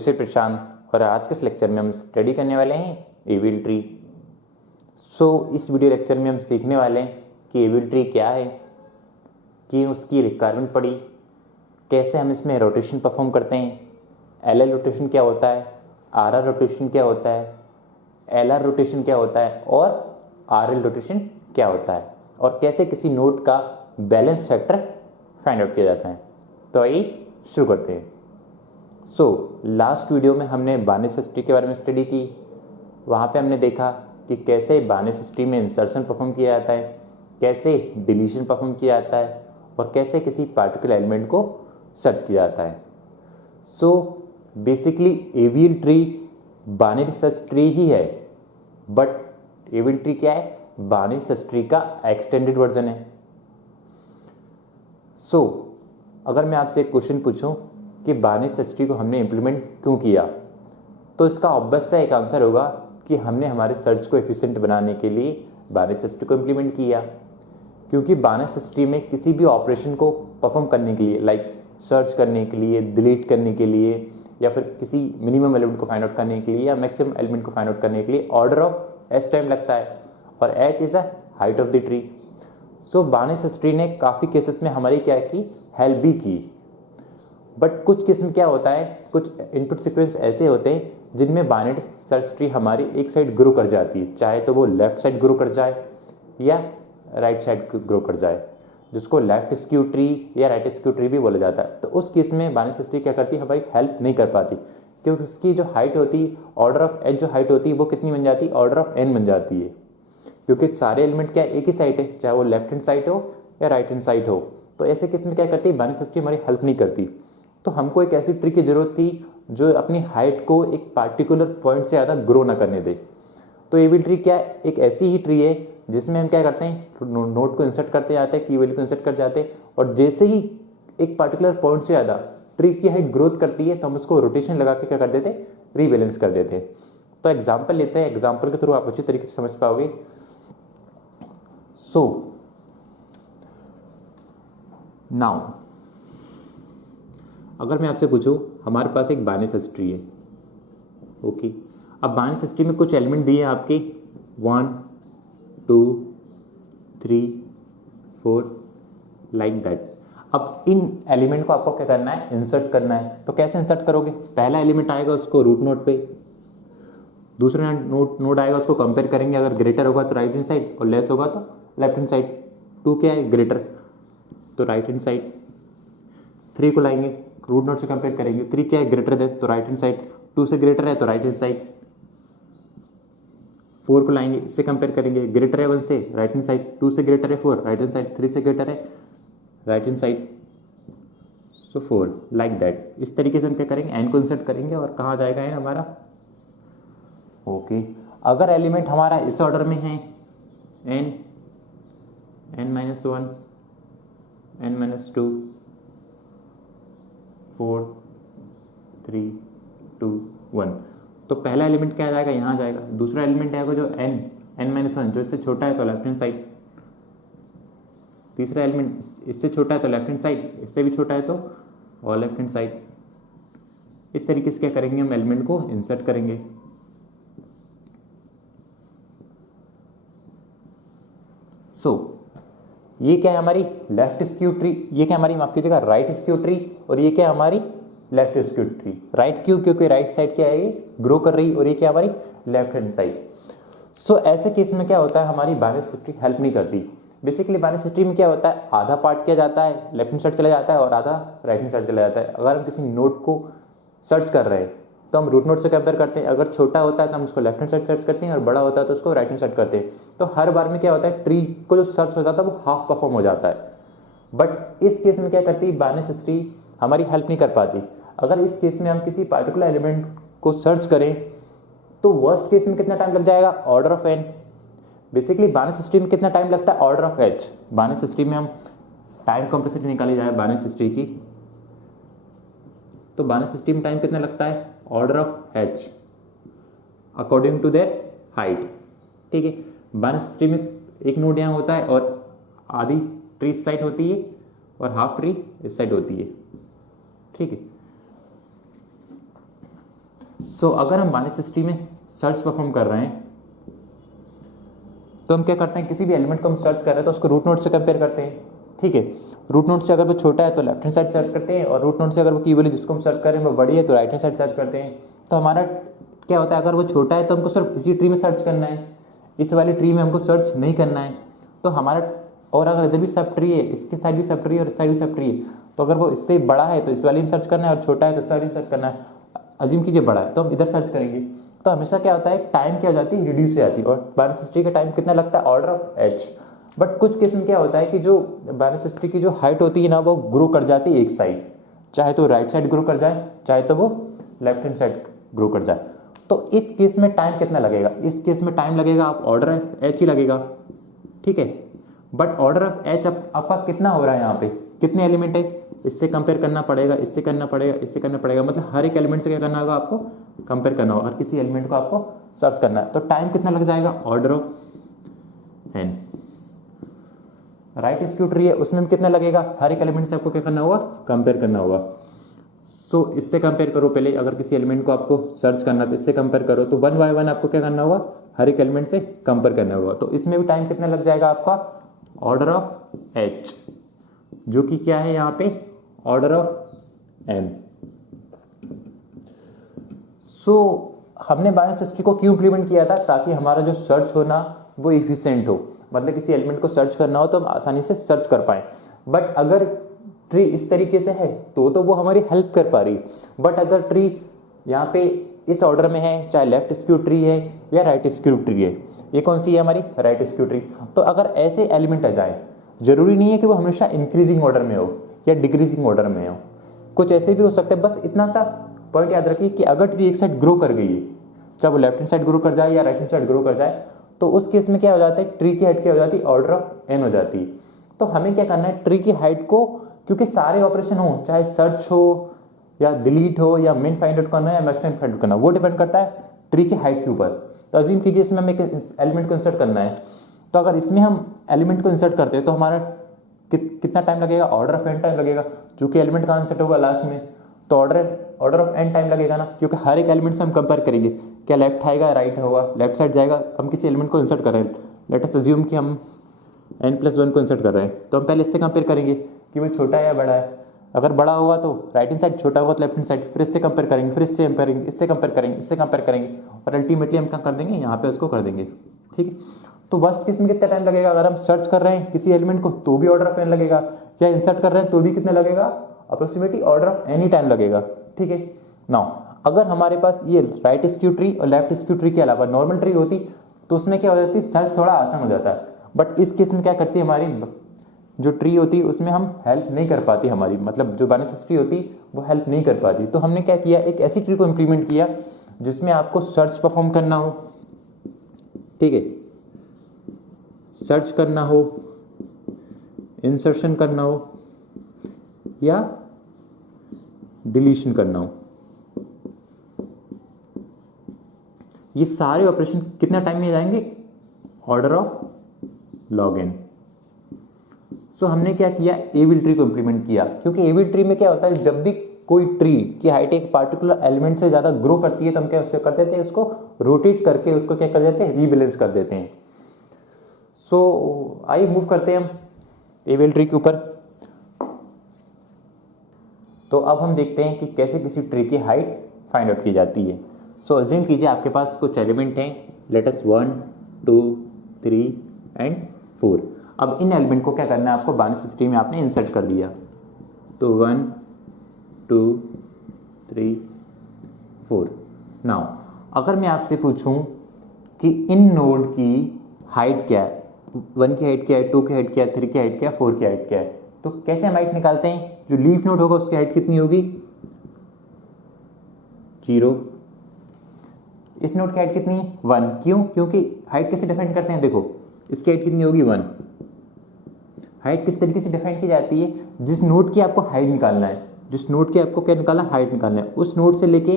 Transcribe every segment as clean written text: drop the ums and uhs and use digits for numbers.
This is प्रशांत और आज के इस लेक्चर में हम स्टडी करने वाले हैं एविल ट्री। इस वीडियो लेक्चर में हम सीखने वाले हैं कि एविल ट्री क्या है, कि उसकी रिक्वायरमेंट पड़ी, कैसे हम इसमें रोटेशन परफॉर्म करते हैं, एल रोटेशन क्या होता है, आर रोटेशन क्या होता है, एल रोटेशन क्या होता है और आर रोटेशन क्या होता है, और कैसे किसी नोड का बैलेंस फैक्टर फाइंड आउट किया जाता है। तो आइए शुरू करते हैं। लास्ट वीडियो में हमने बार्नेस हिस्ट्री के बारे में स्टडी की। वहाँ पे हमने देखा कि कैसे बार्नेस हिस्ट्री में इंसर्शन परफॉर्म किया जाता है, कैसे डिलीशन परफॉर्म किया जाता है और कैसे किसी पार्टिकुलर एलिमेंट को सर्च किया जाता है। Basically AVL tree binary search tree ही है, बट एविल ट्री क्या है? बार्नेस सर्च ट्री का एक्सटेंडेड वर्जन है। अगर मैं आपसे एक क्वेश्चन पूछूं कि बार्नेस सर्च ट्री को हमने इम्प्लीमेंट क्यों किया, तो इसका ऑब्वियस सा एक आंसर होगा कि हमने हमारे सर्च को एफिशिएंट बनाने के लिए बार्नेस सर्च ट्री को इम्प्लीमेंट किया। क्योंकि बार्नेस सर्च ट्री में किसी भी ऑपरेशन को परफॉर्म करने के लिए, लाइक सर्च करने के लिए, डिलीट करने के लिए, या फिर किसी मिनिमम एलिमेंट को फाइंड आउट करने के लिए या मैक्सिमम एलिमेंट को फाइंड आउट करने के लिए ऑर्डर ऑफ एच टाइम लगता है, और H is a height of the tree. Binary search tree ने काफ़ी केसेस में हमारी क्या की, हेल्प भी की। बट कुछ किस्म क्या होता है, कुछ इनपुट सीक्वेंस ऐसे होते हैं जिनमें बार्नेस सर्च ट्री हमारी एक साइड ग्रो कर जाती है, चाहे तो वो लेफ्ट साइड ग्रो कर जाए या राइट साइड ग्रो कर जाए, जिसको लेफ्ट स्क्यू ट्री या राइट स्क्यू ट्री भी बोला जाता है। तो उस केस में बार्नेस सर्च ट्री क्या करती है, हमारी हेल्प नहीं कर पाती, क्योंकि इसकी जो हाइट होती है, ऑर्डर ऑफ एच जो हाइट होती है, वो कितनी बन जाती है, ऑर्डर ऑफ एन बन जाती है। क्योंकि सारे एलिमेंट क्या एक ही साइड है, चाहे वो लेफ्ट हैंड साइड हो या राइट हैंड साइड हो। तो ऐसे केस में क्या करती है, बार्नेस सर्च ट्री हमारी हेल्प नहीं करती। तो हमको एक ऐसी ट्री की जरूरत थी जो अपनी हाइट को एक पार्टिकुलर पॉइंट से ज़्यादा ग्रो ना करने दे। तो एविल ट्री क्या है, एक ऐसी ही ट्री है जिसमें हम क्या करते हैं, नोड को इंसर्ट करते जाते हैं, की वैल्यू को इंसर्ट कर जाते हैं, और जैसे ही एक पार्टिकुलर पॉइंट से ज़्यादा ट्री की हाइट ग्रोथ करती है तो हम उसको रोटेशन लगा के क्या कर देते हैं, रीबैलेंस कर देते हैं। तो एग्जाम्पल लेते हैं, एग्जाम्पल के थ्रू आप अच्छी तरीके से समझ पाओगे। नाउ अगर मैं आपसे पूछूं, हमारे पास एक बार्नेस सर्च ट्री है, ओके। अब बार्नेस सर्च ट्री में कुछ एलिमेंट दिए हैं आपके 1 2 3 4 लाइक दैट। अब इन एलिमेंट को आपको क्या करना है, इंसर्ट करना है। तो कैसे इंसर्ट करोगे, पहला एलिमेंट आएगा उसको रूट नोड पे, दूसरा नोड आएगा उसको कंपेयर करेंगे, अगर ग्रेटर होगा तो राइट हैंड साइड और लेस होगा तो लेफ्ट हैंड साइड। 2 क्या है, ग्रेटर, तो राइट हैंड साइड। 3 को लाएंगे, रूट नोड से कंपेयर करेंगे, 3 क्या है, ग्रेटर है तो राइट हैंड साइड, 2 से ग्रेटर है तो राइट हैंड साइड। 4 को लाएंगे, इससे कंपेयर करेंगे, ग्रेटर है 1 से राइट हैंड साइड, 2 से ग्रेटर है 4 राइट हैंड साइड, 3 से ग्रेटर है right hand side, so 4 like that. इस तरीके से हम क्या करेंगे, एन को इंसर्ट करेंगे और कहाँ जाएगा एन हमारा, ओके। अगर एलिमेंट हमारा इस ऑर्डर में है, n -1 n -2 4 3 2 1, तो पहला एलिमेंट क्या जाएगा, यहाँ जाएगा। दूसरा एलिमेंट आएगा जो n -1 जो इससे छोटा है तो लेफ्ट हैंड साइड। तीसरा एलिमेंट इससे छोटा है तो लेफ्ट हैंड साइड, इससे भी छोटा है तो और लेफ्ट हैंड साइड। इस तरीके से क्या करेंगे, हम एलिमेंट को इंसर्ट करेंगे। ये क्या है हमारी लेफ्ट स्क्यू ट्री, ये क्या हमारी, माफ कीजिएगा, राइट स्क्यू ट्री, और ये क्या हमारी लेफ्ट स्क्यू ट्री। राइट क्यों, क्योंकि राइट साइड क्या है, ये ग्रो कर रही, और ये क्या हमारी लेफ्ट हैंड साइड। ऐसे केस में क्या होता है, हमारी बार्नेस सर्च ट्री हेल्प नहीं करती। बेसिकली बार्नेस सर्च ट्री में क्या होता है, आधा पार्ट किया जाता है, लेफ्ट हैंड साइड चला जाता है और आधा राइट हैंड साइड चला जाता है। अगर हम किसी नोड को सर्च कर रहे हैं तो हम रूट नोड से कंपेयर करते हैं, अगर छोटा होता है तो हम उसको लेफ्ट हैंड साइड सर्च करते हैं और बड़ा होता है तो उसको राइट हैंड साइड करते हैं। तो हर बार में क्या होता है, ट्री को जो सर्च हो जाता है वो हाफ परफॉर्म हो जाता है। बट इस केस में क्या करती है, बार्नेस सर्च ट्री हमारी हेल्प नहीं कर पाती। अगर इस केस में हम किसी पार्टिकुलर एलिमेंट को सर्च करें तो वर्स्ट केस में कितना टाइम लग जाएगा, order of n. Basically binary search tree में कितना टाइम लगता है, order of h. Binary search tree में हम टाइम कॉम्प्लेक्सिटी निकाली जाए बार्नेस सर्च ट्री की, तो बार्नेस सर्च ट्री में टाइम कितना लगता है, order of h according to their height, ठीक है। बार्नेस सर्च ट्री में एक नोड यहाँ होता है और आधी ट्री इस साइड होती है और हाफ ट्री इस साइड होती है, ठीक है। अगर हम बाइनरी ट्री में सर्च परफॉर्म कर रहे हैं तो हम क्या करते हैं, किसी भी एलिमेंट को हम सर्च कर रहे हैं तो उसको रूट नोड से कंपेयर करते हैं। ठीक है, रूट नोड से अगर वो छोटा है तो लेफ्ट हैंड साइड सर्च करते हैं, और रूट नोड से अगर वो की वैल्यू जिसको हम सर्च कर रहे हैं वो बड़ी है तो राइट हैंड साइड सर्च करते हैं। तो हमारा क्या होता है, अगर वो छोटा है तो हमको सिर्फ इसी ट्री में सर्च करना है, इस वाली ट्री में हमको सर्च नहीं करना है। तो हमारा, और अगर इधर भी सब ट्री है, इसके साइड भी सब ट्री है और इस साइड भी सब ट्री है, तो अगर वो इससे बड़ा है तो इस वाली में सर्च करना है और छोटा है तो इस वाली में सर्च करना है। अज्यूम कीजिए बड़ा है तो हम इधर सर्च करेंगे, तो हमेशा क्या होता है, टाइम क्या हो जाती है, रिड्यूस हो जाती है। और बाइनरी ट्री का टाइम कितना लगता है, ऑर्डर ऑफ h। बट कुछ केस में क्या होता है कि जो बाइनरी ट्री की जो हाइट होती है ना, वो ग्रो कर जाती है एक साइड, चाहे तो राइट साइड ग्रो कर जाए चाहे तो वो लेफ्ट हैंड साइड ग्रो कर जाए। तो इस केस में टाइम कितना लगेगा, इस केस में टाइम लगेगा आप ऑर्डर ऑफ h ही लगेगा। ठीक है, बट ऑर्डर ऑफ h आपका कितना हो रहा है, यहाँ पे कितने एलिमेंट है, इससे कंपेयर करना पड़ेगा, इससे करना पड़ेगा, इससे करना पड़ेगा, मतलब हर एक एलिमेंट से क्या करना होगा, आपको कंपेयर करना होगा, हर किसी एलिमेंट को आपको सर्च करना है। तो टाइम कितना लग जाएगा, order of n। Right skew tree है, उसमें कितना लगेगा, हर एक एलिमेंट से आपको क्या करना होगा, कंपेयर करना होगा। इससे कंपेयर करो पहले, अगर किसी एलिमेंट को आपको सर्च करना तो इससे कंपेयर करो, तो 1 बाय 1 आपको क्या करना होगा, हर एक एलिमेंट से कंपेयर करना होगा। तो इसमें भी टाइम कितना लग जाएगा आपका, ऑर्डर ऑफ h, जो कि क्या है यहाँ पे, ऑर्डर ऑफ n। हमने बाइनरी ट्री को क्यों इंप्लीमेंट किया था, ताकि हमारा जो सर्च हो ना वो इफिशिएंट हो, मतलब किसी एलिमेंट को सर्च करना हो तो हम आसानी से सर्च कर पाए। बट अगर ट्री इस तरीके से है तो वो हमारी हेल्प कर पा रही। बट अगर ट्री यहाँ पे इस ऑर्डर में है, चाहे लेफ्ट स्क्यू ट्री है या राइट स्क्यू ट्री है, ये कौन सी है हमारी, राइट स्क्यू ट्री। तो अगर ऐसे एलिमेंट आ जाए, जरूरी नहीं है कि वो हमेशा इंक्रीजिंग ऑर्डर में हो या डिक्रीजिंग ऑर्डर में हो, कुछ ऐसे भी हो सकते हैं। बस इतना सा पॉइंट याद रखिए कि अगर ट्री एक साइड ग्रो कर गई है, चाहे वो लेफ्ट हैंड साइड ग्रो कर जाए या राइट हैंड साइड ग्रो कर जाए, तो उस केस में क्या हो जाता है, ट्री की हाइट क्या हो जाती है, ऑर्डर ऑफ n हो जाती है। तो हमें क्या करना है, ट्री की हाइट को, क्योंकि सारे ऑपरेशन हो, चाहे सर्च हो या डिलीट हो या मिन फाइंड आउट करना है या मैक्स फाइंड आउट करना, वो डिपेंड करता है ट्री की हाइट के ऊपर। तो अज्यूम कीजिए इसमें हमें एलिमेंट को इंसर्ट करना है, तो अगर इसमें हम एलिमेंट को इंसर्ट करते हैं तो हमारा कितना टाइम लगेगा, ऑर्डर ऑफ n टाइम लगेगा, क्योंकि एलिमेंट कहाँ इंसर्ट होगा, लास्ट में, तो ऑर्डर ऑफ n टाइम लगेगा ना, क्योंकि हर एक एलिमेंट से हम कंपेयर करेंगे, क्या लेफ्ट आएगा राइट होगा, लेफ्ट साइड जाएगा। हम किसी एलिमेंट को इंसर्ट कर रहे हैं, लेट अस अज्यूम कि हम n+1 को इंसर्ट कर रहे हैं, तो हम पहले इससे कंपेयर करेंगे कि वो छोटा है या बड़ा है। अगर बड़ा होगा तो राइट हैंड साइड, छोटा होगा तो लेफ्ट हैंड साइड, फिर इससे कंपेयर करेंगे, फिर इससे कंपेयर करेंगे, इससे कंपेयर करेंगे, इससे कंपेयर करेंगे, और अल्टीमेटली हम क्या कर देंगे, यहाँ पे उसको कर देंगे। ठीक है, तो वर्स्ट केस में कितना टाइम लगेगा, अगर हम सर्च कर रहे हैं किसी एलिमेंट को तो भी ऑर्डर ऑफ n लगेगा, या इंसर्ट कर रहे हैं तो भी कितना लगेगा, approximately order of n he time लगेगा। ठीक है, नाउ अगर हमारे पास ये राइट स्क्यू ट्री और लेफ्ट स्क्यू ट्री के अलावा नॉर्मल ट्री होती तो उसमें क्या हो जाती, सर्च थोड़ा आसान हो जाता है। बट इस केस में क्या करती है, हमारी जो ट्री होती है उसमें हम हेल्प नहीं कर पाती, हमारी मतलब जो बाइनरी ट्री होती वो हेल्प नहीं कर पाती। तो हमने क्या किया, एक ऐसी ट्री को इम्प्लीमेंट किया जिसमें आपको सर्च परफॉर्म करना हो, ठीक है, सर्च करना हो, इंसर्शन करना हो या डिलीशन करना हो, ये सारे ऑपरेशन कितना टाइम में जाएंगे, ऑर्डर ऑफ log n। हमने क्या किया, एविल ट्री को इंप्लीमेंट किया, क्योंकि एविल ट्री में क्या होता है, जब भी कोई ट्री की हाइट एक पार्टिकुलर एलिमेंट से ज्यादा ग्रो करती है तो हम क्या उसको कर देते हैं, उसको रोटेट करके उसको क्या कर देते हैं, रीबैलेंस कर देते हैं। आइए मूव करते हैं हम एविल ट्री के ऊपर। तो अब हम देखते हैं कि कैसे किसी ट्री की हाइट फाइंड आउट की जाती है। अज्यूम कीजिए आपके पास कुछ एलिमेंट हैं, लेट अस 1 2 3 एंड 4। अब इन एलिमेंट को क्या करना है, आपको बाइनरी ट्री में आपने इंसर्ट कर दिया, तो 1 2 3 4। नाउ अगर मैं आपसे पूछूं कि इन नोड की हाइट क्या है, 1 की हाइट क्या है, 2 की हाइट क्या है, 3 की हाइट क्या है, 4 की हाइट क्या है, तो कैसे हम हाइट निकालते हैं, जो लीफ नोड होगा उसकी हाइट कितनी होगी, 0। इस नोड की हाइट कितनी, 1। क्यों, क्योंकि हाइट कैसे डिफाइन करते हैं, देखो इसकी हाइट कितनी होगी, 1। हाइट किस तरीके से डिफाइन की जाती है, जिस नोड की आपको हाइट निकालना है, जिस नोड की आपको क्या निकालना है, हाइट निकालना है, उस नोड से लेके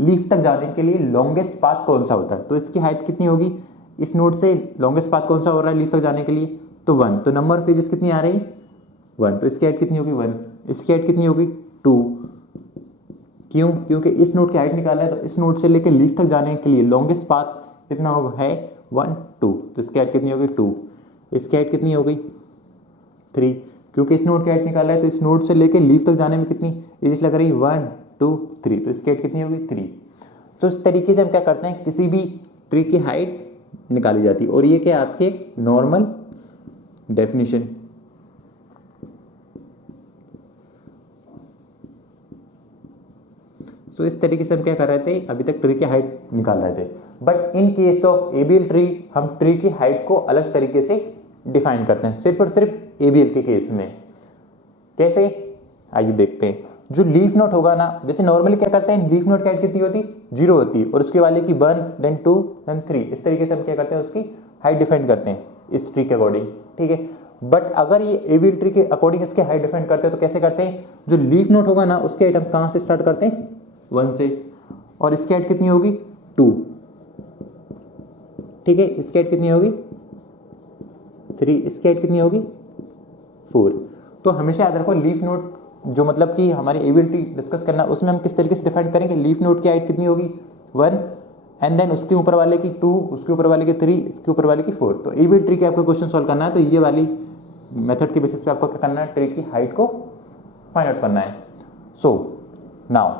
लीफ तक जाने के लिए लॉन्गेस्ट पाथ कौन सा होता है, तो इसकी हाइट कितनी होगी, इस नोड से लॉन्गेस्ट पाथ कौन सा हो रहा है लीफ तक जाने के लिए, तो 1। तो नंबर ऑफ एजेस कितनी आ रही, 1, तो इसकी हाइट कितनी होगी, 1। इसकी हाइट कितनी होगी, 2। क्यों? क्योंकि इस नोड की हाइट निकालना है, तो इस नोड से लेकर लीफ तक जाने के लिए लॉन्गेस्ट पाथ कितना होगा है 1 2, तो इसकी हाइट कितनी होगी 2, इसकी हाइट कितनी हो गई 3, क्योंकि इस नोड की हाइट निकाला है तो इस नोड से लेकर लीफ तक जाने में कितनी एज लग रही 1 2 3, तो इसकी हाइट कितनी होगी 3। तो इस तरीके से हम क्या करते हैं, किसी भी ट्री की हाइट निकाली जाती है, और ये क्या आपके नॉर्मल डेफिनेशन। सो इस तरीके से हम क्या कर रहे थे, अभी तक ट्री की हाइट निकाल रहे थे। But in case of ABL tree हम ट्री की हाइट को अलग तरीके से डिफाइन करते हैं, सिर्फ और सिर्फ एबीएल के केस में। कैसे, आइए देखते हैं। जो लीफ नोट होगा ना, जैसे नॉर्मली क्या करते हैं, लीफ नोट की हाइट कितनी होती, 0 होती है, और उसके वाले की 1 देन 2 देन 3, इस तरीके से हम क्या करते हैं, उसकी हाइट डिफाइन करते हैं इस ट्री के अकॉर्डिंग, ठीक है। बट अगर ये एबीएल ट्री के अकॉर्डिंग इसके हाइट डिफाइन करते हैं तो कैसे करते हैं, जो लीफ नोट होगा ना उसकी हाइट हम कहाँ से स्टार्ट करते हैं 1 से, और इसकी हाइट कितनी होगी 2, ठीक है। इसकी हाइट कितनी होगी 3, इसकी हाइट कितनी होगी 4। तो हमेशा याद रखो लीफ नोट जो मतलब कि हमारी एबीएल ट्री डिस्कस करना, उसमें हम किस तरीके से डिफाइन करेंगे, लीफ नोट की हाइट कितनी होगी 1, एंड देन उसके ऊपर वाले की 2, उसके ऊपर वाले की 3, इसके ऊपर वाले की 4। तो एबीएल ट्री के आपको क्वेश्चन सॉल्व करना है तो ये वाली मेथड के बेसिस पे आपको क्या करना है, ट्री की हाइट को फाइंड आउट करना है। सो नाउ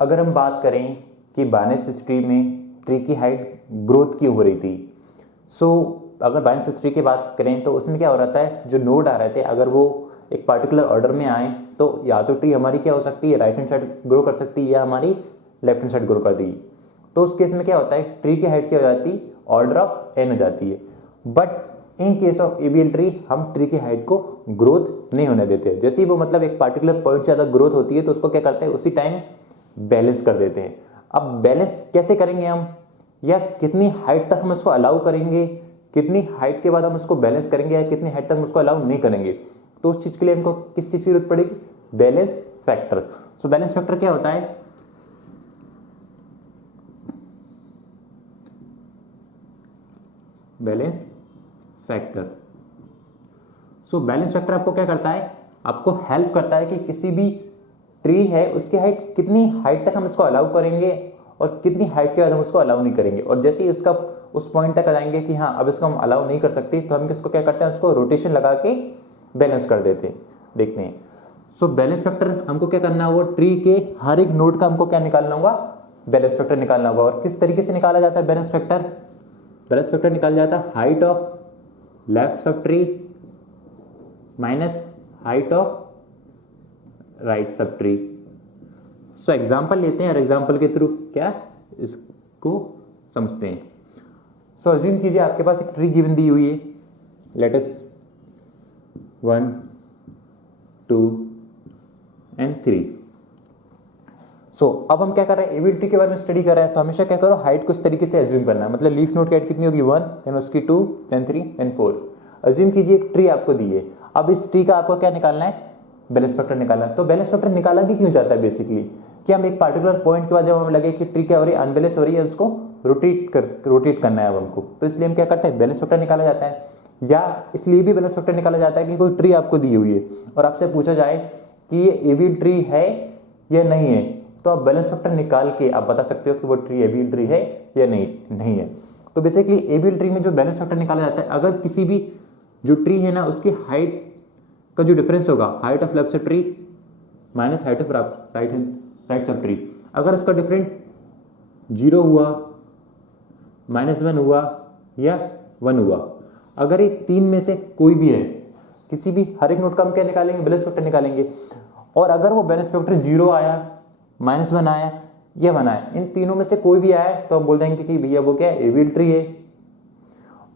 अगर हम बात करें कि बायनेंस ट्री में ट्री की हाइट ग्रोथ क्यों हो रही थी, अगर बायनेंस ट्री की बात करें तो उसमें क्या हो रहा है, जो नोड आ रहे थे अगर वो एक पार्टिकुलर ऑर्डर में आए तो या तो ट्री हमारी क्या हो सकती है, राइट हैंड साइड ग्रो कर सकती है या हमारी लेफ्ट हैंड साइड ग्रो कर देगी। तो उस केस में क्या होता है, ट्री की हाइट क्या हो जाती है, ऑर्डर ऑफ n हो जाती है। But in case of ABL tree हम ट्री की हाइट को ग्रोथ नहीं होने देते। जैसे ही वो मतलब एक पार्टिकुलर पॉइंट से ज़्यादा ग्रोथ होती है तो उसको क्या करते हैं, उसी टाइम बैलेंस कर देते हैं। अब बैलेंस कैसे करेंगे हम, या कितनी हाइट तक हम उसको अलाउ करेंगे, कितनी हाइट के बाद हम उसको बैलेंस करेंगे, या कितनी हाइट तक हम उसको अलाउ नहीं करेंगे, तो उस चीज के लिए हमको किस चीज की जरूरत पड़ेगी, balance factor. So balance factor क्या होता है, balance factor. So balance factor आपको क्या करता है, आपको हेल्प करता है कि किसी भी ट्री है उसकी हाइट कितनी हाइट तक हम इसको अलाउ करेंगे और कितनी हाइट के बाद हम उसको अलाउ नहीं करेंगे। और जैसे ही उसका उस पॉइंट तक आ जाएंगे कि हाँ अब इसको हम अलाउ नहीं कर सकते, तो हम किसको क्या करते हैं, उसको रोटेशन लगा के बैलेंस कर देते हैं। देखते हैं। सो बैलेंस फैक्टर हमको क्या करना होगा, ट्री के हर एक नोड का हमको क्या निकालना होगा, बैलेंस फैक्टर निकालना होगा। और किस तरीके से निकाला जाता है बैलेंस फैक्टर, बैलेंस फैक्टर निकाला जाता है height of left subtree minus height of right sub tree. So example लेते हैं और एग्जाम्पल के थ्रू क्या इसको समझते हैं। सो अज्यूम कीजिए आपके पास एक ट्री गिवन दी हुई है, लेट अस 1 2 एंड 3। सो अब हम क्या कर रहे हैं, एबीएल ट्री के बारे में स्टडी कर रहे हैं, तो हमेशा क्या करो, हाइट को इस तरीके से एज्यूम करना है। मतलब लीफ नोड की हाइट कितनी होगी 1, देन उसकी 2, देन 3, देन 4। अज्यूम कीजिए एक ट्री आपको दी है, अब इस ट्री का आपको क्या निकालना है, बैलेंस फैक्टर निकालना है। तो बैलेंस फैक्टर निकाला भी क्यों जाता है, बेसिकली कि हम एक पार्टिकुलर पॉइंट के बाद जब हमें लगे कि ट्री क्या हो रही है, अनबैलेंस हो रही है, उसको रोटेट करना है अब हमको, तो इसलिए हम क्या करते हैं, बैलेंस फैक्टर निकाला जाता है। या इसलिए भी बैलेंस फैक्टर निकाला जाता है कि कोई ट्री आपको दी हुई है और आपसे पूछा जाए कि ये एबीएल ट्री है या नहीं है, तो आप बैलेंस फैक्टर निकाल के आप बता सकते हो कि वो ट्री एबीएल ट्री है या नहीं है। तो बेसिकली एबीएल ट्री में जो बैलेंस फैक्टर निकाला जाता है, अगर किसी भी जो ट्री है ना उसकी हाइट का जो डिफरेंस होगा, height of left subtree minus height of right sub tree, अगर इसका डिफरेंस 0 हुआ, -1 हुआ या 1 हुआ, अगर ये तीन में से कोई भी है, किसी भी हर एक नोट का हम क्या निकालेंगे, बैलेंस फैक्टर निकालेंगे। और अगर वो बैलेंस फैक्टर 0 आया, -1 आया या 1 आया, इन तीनों में से कोई भी आया तो हम बोल देंगे कि भैया वो क्या है, एबीएल ट्री है।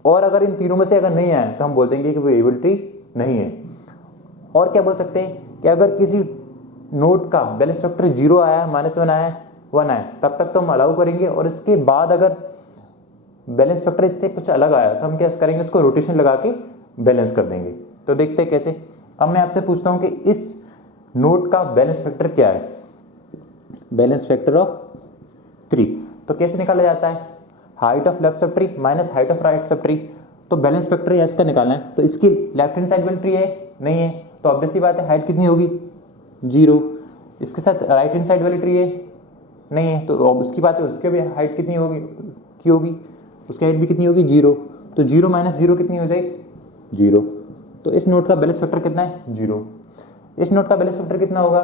और अगर इन तीनों में से अगर नहीं आया तो हम बोल देंगे कि वो एबीएल ट्री नहीं है। और क्या बोल सकते हैं कि अगर किसी नोट का बैलेंस फैक्टर 0 आया, -1 आया, 1 आया, तब तक तो हम अलाउ करेंगे। और इसके बाद अगर बैलेंस फैक्टर इससे कुछ अलग आया तो हम क्या करेंगे, उसको रोटेशन लगा के बैलेंस कर देंगे। तो देखते हैं कैसे। अब मैं आपसे पूछता हूं कि इस नोट का बैलेंस फैक्टर क्या है, बैलेंस फैक्टर ऑफ 3। तो कैसे निकाला जाता है, height of left subtree minus height of right subtree. तो बैलेंस फैक्टर इसका निकालना है, तो इसकी लेफ्ट हैंड साइड वाली ट्री है नहीं है, तो ऑब्वियस सी बात है हाइट कितनी होगी 0, इसके साथ राइट हैंड साइड वाली ट्री है नहीं है, तो अब उसकी बात है, उसके भी हाइट कितनी होगी उसकी हाइट भी कितनी होगी 0। तो 0 माइनस 0 कितनी हो जाएगी 0। तो इस नोड का बैलेंस फैक्टर कितना है 0। इस नोड का बैलेंस फैक्टर कितना होगा,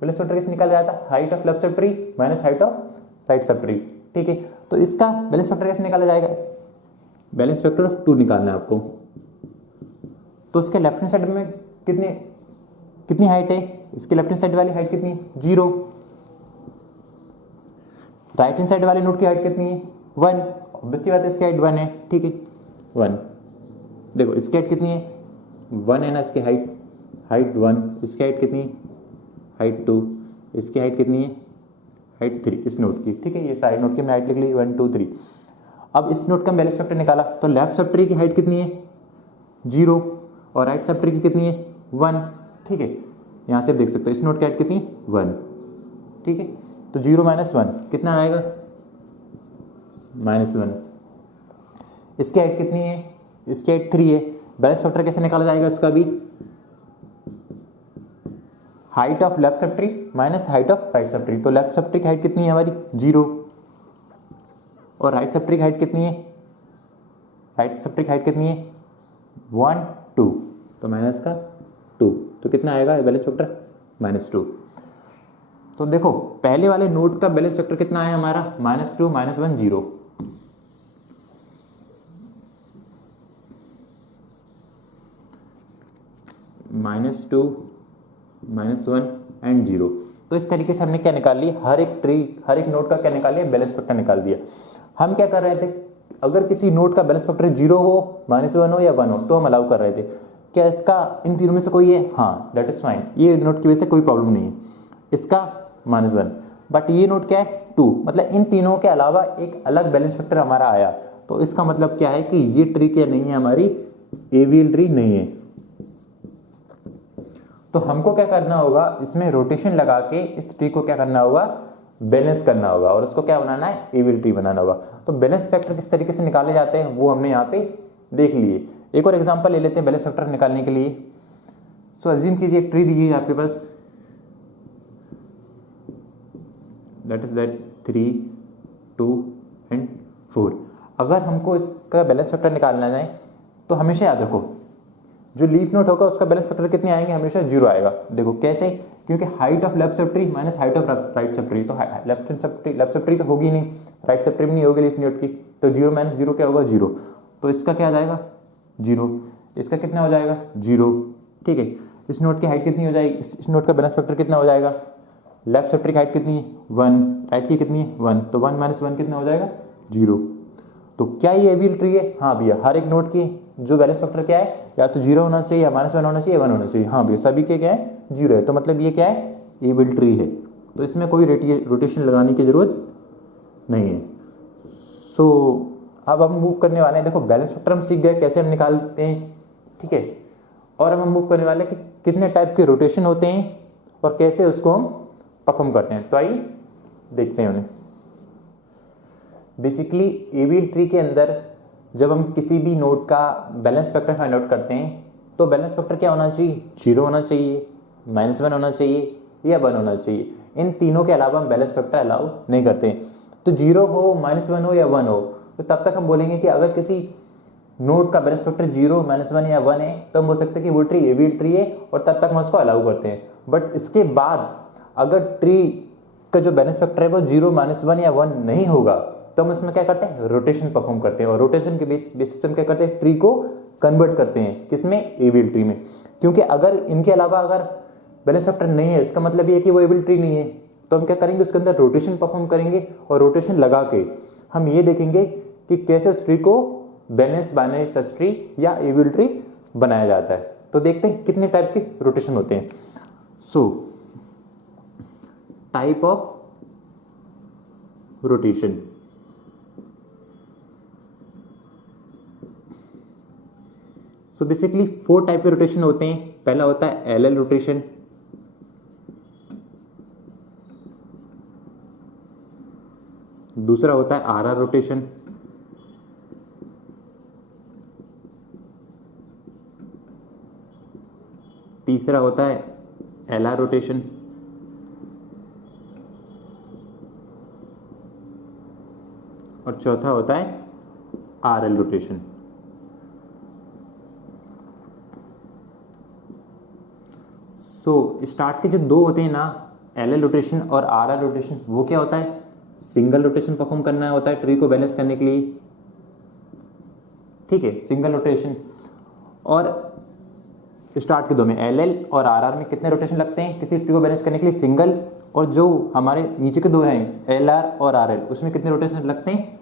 बैलेंस फैक्टर कैसे निकाला जाता है, height of left subtree minus height of right sub tree. ठीक है, तो इसका बैलेंस फैक्टर कैसे निकाला जाएगा, बैलेंस फैक्टर ऑफ 2 निकालना है आपको। तो इसके लेफ्ट हैंड साइड में कितनी हाइट है, इसके लेफ्ट हैंड साइड वाली हाइट कितनी है 0। राइट हैंड साइड वाले नोड की हाइट कितनी है 1, ऑब्वियसली बात है इसकी हाइट 1 है। ठीक है 1, देखो इसकी हाइट कितनी है 1 है ना, इसकी हाइट 1, इसकी हाइट कितनी है हाइट 2, इसकी हाइट कितनी है हाइट 3 इस नोट की। ठीक है, ये सारे नोट की हमने हाइट लिख ली 1 2 3। अब इस नोट का बैलेंस फैक्टर निकाला, तो लेफ्ट सब ट्री की हाइट कितनी है 0 और राइट सब ट्री की कितनी है 1। ठीक है, यहाँ से आप देख सकते हो इस नोट की हाइट कितनी 1। ठीक है, तो 0 माइनस 1 कितना आएगा -1। इसकी हाइट कितनी है, इसकी हाइट 3 है। बैलेंस फैक्टर कैसे निकाला जाएगा इसका भी, height of left subtree minus height of right subtree. तो लेफ्ट सब ट्री की हाइट कितनी है हमारी 0 और राइट सब ट्री की हाइट कितनी है, राइट सब ट्री की हाइट कितनी है 1 2, तो माइनस का 2, तो कितना आएगा बैलेंस फैक्टर -2। तो देखो पहले वाले नोट का बैलेंस फैक्टर कितना है हमारा -2 -1 0। -2 -1 एंड 0। तो इस तरीके से हमने क्या निकाल लिया, हर एक नोट का क्या निकाल लिया बैलेंस फैक्टर निकाल दिया। हम क्या कर रहे थे, अगर किसी नोट का बैलेंस फैक्टर 0 हो -1 हो या 1 हो तो हम अलाउ कर रहे थे। क्या इसका इन तीनों में से कोई है, हाँ दैट इज फाइन, ये नोट की वजह से कोई प्रॉब्लम नहीं है, इसका -1। बट ये नोट क्या है 2, मतलब इन तीनों के अलावा एक अलग बैलेंस फैक्टर हमारा आया, तो इसका मतलब क्या है कि ये ट्री क्या नहीं है हमारी एवीएल ट्री नहीं है। तो हमको क्या करना होगा, इसमें रोटेशन लगा के इस ट्री को क्या करना होगा बैलेंस करना होगा और उसको क्या बनाना है एवीएल ट्री बनाना होगा। तो बैलेंस फैक्टर किस तरीके से निकाले जाते हैं वो हमने यहाँ पे देख लिए। एक और एग्जांपल ले लेते हैं बैलेंस फैक्टर निकालने के लिए। सो अज्यूम कीजिए एक ट्री दी है आपके पास, दैट इज दैट 3 2 एंड 4। अगर हमको इसका बैलेंस फैक्टर निकालना है तो हमेशा याद रखो जो लीफ नोट होगा उसका बैलेंस फैक्टर कितने आएंगे, हमेशा 0 आएगा। देखो कैसे, क्योंकि height of left subtree minus height of right subtree, तो लेफ्ट सब ट्री तो होगी नहीं, राइट सब ट्री भी नहीं होगी लीफ नोट की, तो 0 माइनस 0 क्या होगा 0। तो इसका क्या आ जाएगा 0, इसका कितना हो जाएगा 0। ठीक है, इस नोट की हाइट कितनी हो जाएगी, इस नोट का बैलेंस फैक्टर कितना हो जाएगा, लेफ्ट सब ट्री की हाइट कितनी है 1, राइट की कितनी है 1, तो 1 माइनस 1 कितना हो जाएगा 0। तो क्या ये एवीएल ट्री है, हाँ भैया हर एक नोट की जो बैलेंस फैक्टर क्या है या तो 0 होना चाहिए या -1 होना चाहिए 1 होना चाहिए, हाँ भैया सभी के क्या है 0 है, तो मतलब ये क्या है एवीएल ट्री है। तो इसमें कोई रोटेशन लगाने की जरूरत नहीं है। सो अब हम मूव करने वाले हैं, देखो बैलेंस फैक्टर हम सीख गए कैसे हम निकालते हैं, ठीक है, और अब हम मूव करने वाले हैं कि कितने टाइप के रोटेशन होते हैं और कैसे उसको हम परफॉर्म करते हैं। तो आइए देखते हैं उन्हें। बेसिकली एवीएल ट्री के अंदर जब हम किसी भी नोड का बैलेंस फैक्टर फाइंड आउट करते हैं तो बैलेंस फैक्टर क्या होना चाहिए 0 होना चाहिए, -1 होना चाहिए या 1 होना चाहिए। इन तीनों के अलावा हम बैलेंस फैक्टर अलाउ नहीं करते। तो 0 हो -1 हो या 1 हो तो तब तक हम बोलेंगे कि अगर किसी नोड का बैलेंस फैक्टर 0 -1 या 1 है तो हम बोल सकते हैं कि वो ट्री एवीएल ट्री है और तब तक हम उसको अलाउ करते हैं। बट इसके बाद अगर ट्री का जो बैलेंस फैक्टर है वो 0 -1 या 1 नहीं होगा तो हम इसमें क्या करते हैं रोटेशन परफॉर्म करते हैं और रोटेशन के बेसिस पे हम क्या करते हैं ट्री को कन्वर्ट करते हैं किसमें एवीएल ट्री में। क्योंकि अगर इनके अलावा अगर बैलेंस फैक्टर नहीं है इसका मतलब ये है कि वो एवीएल ट्री नहीं है, तो हम क्या करेंगे उसके अंदर रोटेशन परफॉर्म करेंगे और रोटेशन लगा के हम ये देखेंगे कि कैसे उस ट्री को बैलेंस बाइनरी सर्च ट्री या एवीएल ट्री बनाया जाता है। तो देखते हैं कितने टाइप के रोटेशन होते हैं। So type of rotation, so basically 4 type के रोटेशन होते हैं। पहला होता है एलएल रोटेशन, दूसरा होता है आरआर रोटेशन, तीसरा होता है एलआर रोटेशन और चौथा होता है RL रोटेशन। स्टार्ट के जो दो होते हैं ना, LL रोटेशन और RR रोटेशन, वो क्या होता है, सिंगल रोटेशन परफॉर्म करना होता है ट्री को बैलेंस करने के लिए, ठीक है, सिंगल रोटेशन। और स्टार्ट के दो में LL और RR में कितने रोटेशन लगते हैं किसी ट्री को बैलेंस करने के लिए, सिंगल। और जो हमारे नीचे के दो हैं LR और RL, उसमें कितने रोटेशन लगते हैं,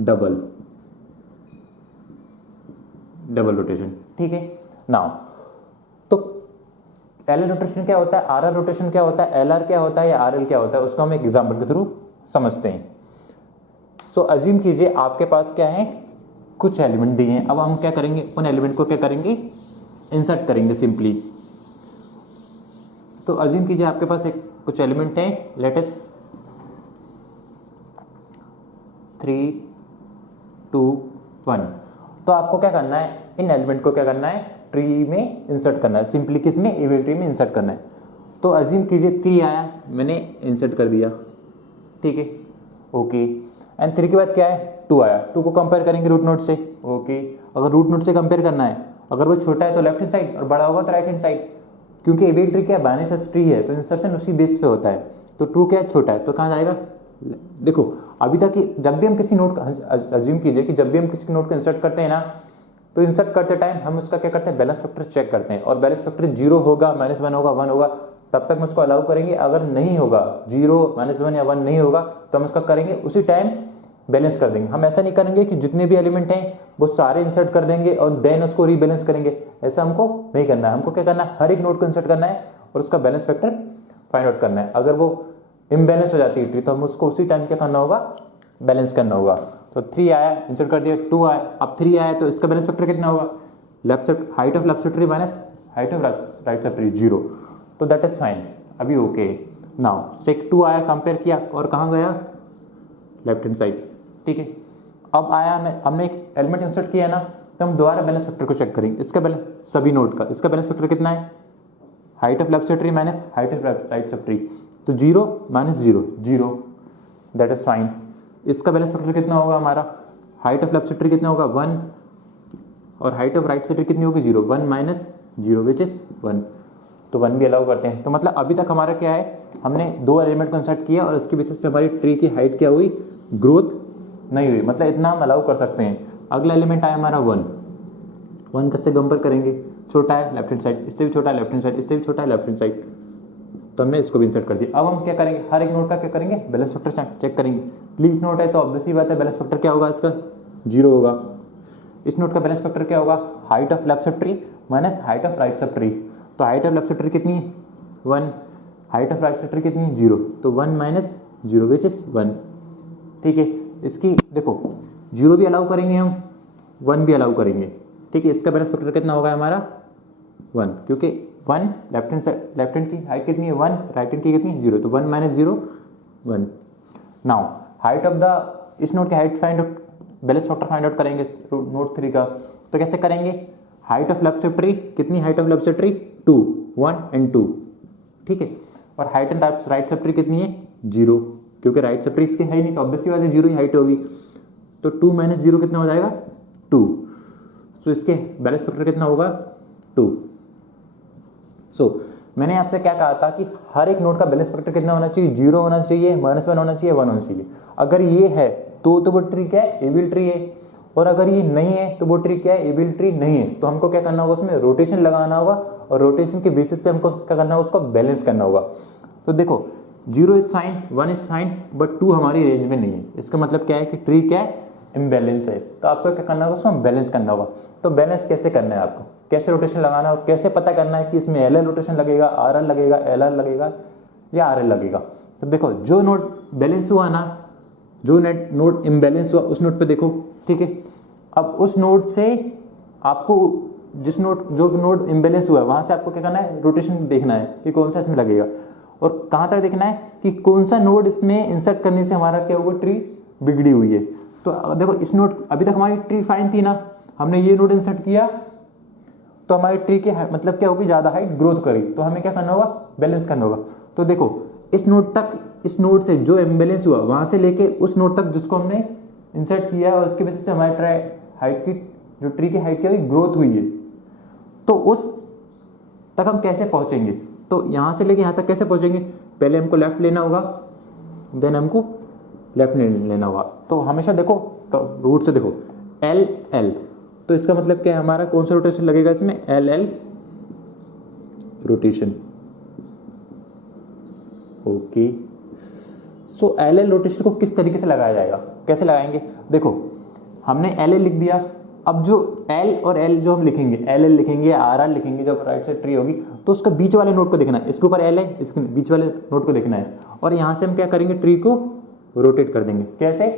डबल रोटेशन, ठीक है। नाउ तो LL रोटेशन क्या होता है, RR रोटेशन क्या होता है, LR क्या होता है या RL क्या होता है, उसको हम एक एग्जांपल के थ्रू समझते हैं। सो अज्यूम कीजिए आपके पास क्या है, कुछ एलिमेंट दिए हैं। अब हम क्या करेंगे, उन एलिमेंट को क्या करेंगे, इंसर्ट करेंगे सिंपली। तो अज्यूम कीजिए आपके पास एक कुछ एलिमेंट है, लेट अस 3 2 1। तो आपको क्या करना है, इन एलिमेंट को क्या करना है, ट्री में इंसर्ट करना है, सिंपली किसमें, एबल ट्री में इंसर्ट करना है। तो अज्यूम कीजिए 3 आया, मैंने इंसर्ट कर दिया, ठीक है, ओके। एंड 3 के बाद क्या है, 2 आया, 2 को कंपेयर करेंगे रूट नोड से, ओके। अगर रूट नोड से कंपेयर करना है, अगर वो छोटा है तो लेफ्ट हैंड साइड और बड़ा होगा तो राइट हैंड साइड, क्योंकि एबल ट्री क्या है, बाइनरी ट्री है, तो इंसर्शन उसी बेस पे होता है। तो ट्रू क्या है, छोटा है, तो कहाँ जाएगा, देखो अभी तक जब भी हम किसी नोड का, अज्यूम कीजिए कि जब भी हम किसी नोड को इंसर्ट करते हैं ना, तो इंसर्ट करते टाइम हम उसका क्या करते हैं, बैलेंस फैक्टर चेक करते हैं। और बैलेंस फैक्टर 0 होगा, -1 होगा, 1 होगा, तब तक हम उसको अलाउ करेंगे। अगर नहीं होगा, 0 -1 या 1 नहीं होगा, तो हम उसका करेंगे उसी टाइम बैलेंस कर देंगे। हम ऐसा नहीं करेंगे कि जितने भी एलिमेंट हैं वो सारे इंसर्ट कर देंगे और देन उसको रीबैलेंस करेंगे, ऐसा हमको नहीं करना है। हमको क्या करना है, हर एक नोड को इंसर्ट करना है और उसका बैलेंस फैक्टर फाइंड आउट करना है। अगर वो इम्बैलेंस हो जाती है ट्री, तो हम उसको उसी टाइम क्या करना होगा, बैलेंस करना होगा। तो 3 आया, इंसर्ट कर दिया, 2 आया, अब 3 आया, तो इसका बैलेंस फैक्टर कितना होगा, height of left subtree minus height of right subtree 0, तो दैट इज फाइन, अभी ओके। नाउ सेक 2 आया, कंपेयर किया और कहाँ गया, लेफ्ट हैंड साइड, ठीक है। अब आया, हमने एक एलिमेंट इंसर्ट किया ना, तो हम दोबारा बैलेंस फैक्टर को चेक करेंगे, इसका बैलेंस सभी नोड का, इसका बैलेंस फैक्टर कितना है, height of left subtree minus height of right subtree, तो 0 - 0 0, दैट इज फाइन। इसका बैलेंस फैक्टर कितना होगा हमारा, height of left sub tree कितना होगा, 1, और height of right subtree कितनी होगी, 0, 1 - 0 विच इज 1, तो 1 भी अलाउ करते हैं। तो मतलब अभी तक हमारा क्या है, हमने 2 एलिमेंट को इंसर्ट किया और उसके बेसिस पे हमारी ट्री की हाइट क्या हुई, ग्रोथ नहीं हुई, मतलब इतना हम अलाउ कर सकते हैं। अगला एलिमेंट आया हमारा 1 किससे कंपेयर करेंगे, छोटा है लेफ्ट हैंड साइड, इससे भी छोटा है लेफ्ट हैंड साइड, इससे भी छोटा है लेफ्ट हैंड साइड, तो हमने इसको भी इंसर्ट कर दिया। अब हम क्या करेंगे, हर एक नोड का क्या करेंगे, बैलेंस फैक्टर चेक करेंगे। लीफ नोड है तो ऑब्वियसली बात है, बैलेंस फैक्टर क्या होगा इसका, 0 होगा। इस नोड का बैलेंस फैक्टर क्या होगा, height of left subtree minus height of right subtree, तो height of left subtree कितनी है, 1, height of right subtree कितनी है, 0, तो 1 - 0 विच इज 1, ठीक है। इसकी देखो 0 भी अलाउ करेंगे हम, 1 भी अलाउ करेंगे, ठीक है। इसका बैलेंस फैक्टर कितना होगा हमारा, 1, क्योंकि 1 लेफ्ट हैंड की हाइट कितनी है, 1, राइट हैंड की कितनी है, 0, तो 1 - 0 1। नाउ हाइट ऑफ द, इस नोड की height find out, balance factor find out करेंगे नोड 3 का, तो कैसे करेंगे, height of left subtree कितनी, height of left subtree 2, 1 and 2, ठीक है। और height and right subtree कितनी है, 0, क्योंकि राइट सब ट्री इसके है ही नहीं, तो ऑब्वियसली बात है 0 ही हाइट होगी, तो 2 - 0 कितना हो जाएगा, 2, सो इसके बैलेंस फैक्टर कितना होगा, 2। सो मैंने आपसे क्या कहा था कि हर एक नोड का बैलेंस फैक्टर कितना होना चाहिए, 0 होना चाहिए, -1 होना चाहिए, 1 होना चाहिए। अगर ये है तो वो ट्री क्या है, एबल ट्री है, और अगर ये नहीं है तो वो ट्री क्या है, एबल ट्री नहीं है। तो हमको क्या करना होगा, उसमें रोटेशन लगाना होगा और रोटेशन के बेसिस पे हमको क्या करना होगा, उसको बैलेंस करना होगा। तो देखो 0 is fine, 1 is fine, but 2 हमारी रेंज में नहीं है। इसका मतलब क्या है कि ट्री क्या है, इम्बैलेंस है, तो आपको क्या करना होगा, उसको बैलेंस करना होगा। तो बैलेंस कैसे करना है, आपको कैसे रोटेशन लगाना है और कैसे पता करना है कि इसमें LL रोटेशन लगेगा, RL लगेगा, LR लगेगा या RL लगेगा। तो देखो जो नोड बैलेंस हुआ ना, जो नोड इम्बैलेंस हुआ उस नोड पे देखो, ठीक है। अब उस नोड से आपको जिस नोड, जो नोड इम्बैलेंस हुआ है वहां से आपको क्या करना है, रोटेशन देखना है कि कौन सा इसमें लगेगा, और कहां तक देखना है कि कौन सा नोड इसमें इंसर्ट करने से हमारा क्या हुआ, ट्री बिगड़ी हुई है। तो देखो इस नोड, अभी तक हमारी ट्री फाइन थी ना, हमने ये नोड इंसर्ट किया तो हमारी ट्री की मतलब क्या होगी, ज्यादा हाइट ग्रोथ करी, तो हमें क्या करना होगा, बैलेंस करना होगा। तो देखो इस नोड तक, इस नोड से जो इम्बैलेंस हुआ वहां से लेके उस नोड तक जिसको हमने इंसर्ट किया है और उसकी वजह से हमारे हाइट की जो ट्री की हाइट की ग्रोथ हुई है, तो उस तक हम कैसे पहुंचेंगे? तो यहाँ से लेके यहाँ तक कैसे पहुंचेंगे? पहले हमको लेफ्ट लेना होगा, देन हमको लेफ्ट लेना होगा। तो हमेशा देखो तो रूट से देखो एल एल, तो इसका मतलब क्या है, हमारा कौन सा रोटेशन लगेगा इसमें? L L rotation. Okay, so L L rotation को किस तरीके से लगाया जाएगा, कैसे लगाएंगे? देखो हमने एल एल लिख दिया, अब जो एल और एल जो हम लिखेंगे, एल एल लिखेंगे, आर आर लिखेंगे, जब राइट साइड ट्री होगी तो उसका बीच वाले नोड को देखना है। इसके ऊपर एल है, इसके बीच वाले नोड को देखना है, और यहाँ से हम क्या करेंगे, ट्री को रोटेट कर देंगे। कैसे?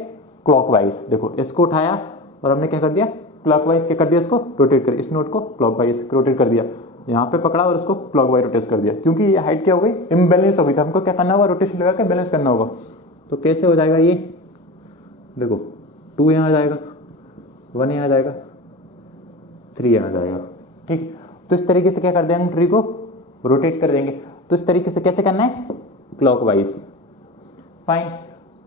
क्लॉकवाइज। देखो इसको उठाया और हमने क्या कर दिया, क्लॉकवाइज क्या कर दिया, इसको रोटेट कर, इस नोड को क्लॉकवाइज रोटेट कर दिया, यहाँ पे पकड़ा और उसको क्लॉकवाइज रोटेट कर दिया, क्योंकि ये हाइट क्या हो गई, इम्बैलेंस हो गई। तो हमको क्या करना होगा, रोटेशन लगा के बैलेंस करना होगा। तो कैसे हो जाएगा ये? देखो 2 यहाँ आ जाएगा, 1 यहाँ आ जाएगा, 3 यहाँ आ जाएगा। ठीक, तो इस तरीके से क्या कर देंगे, ट्री को रोटेट कर देंगे। तो इस तरीके से कैसे करना है, क्लॉकवाइज। फाइन,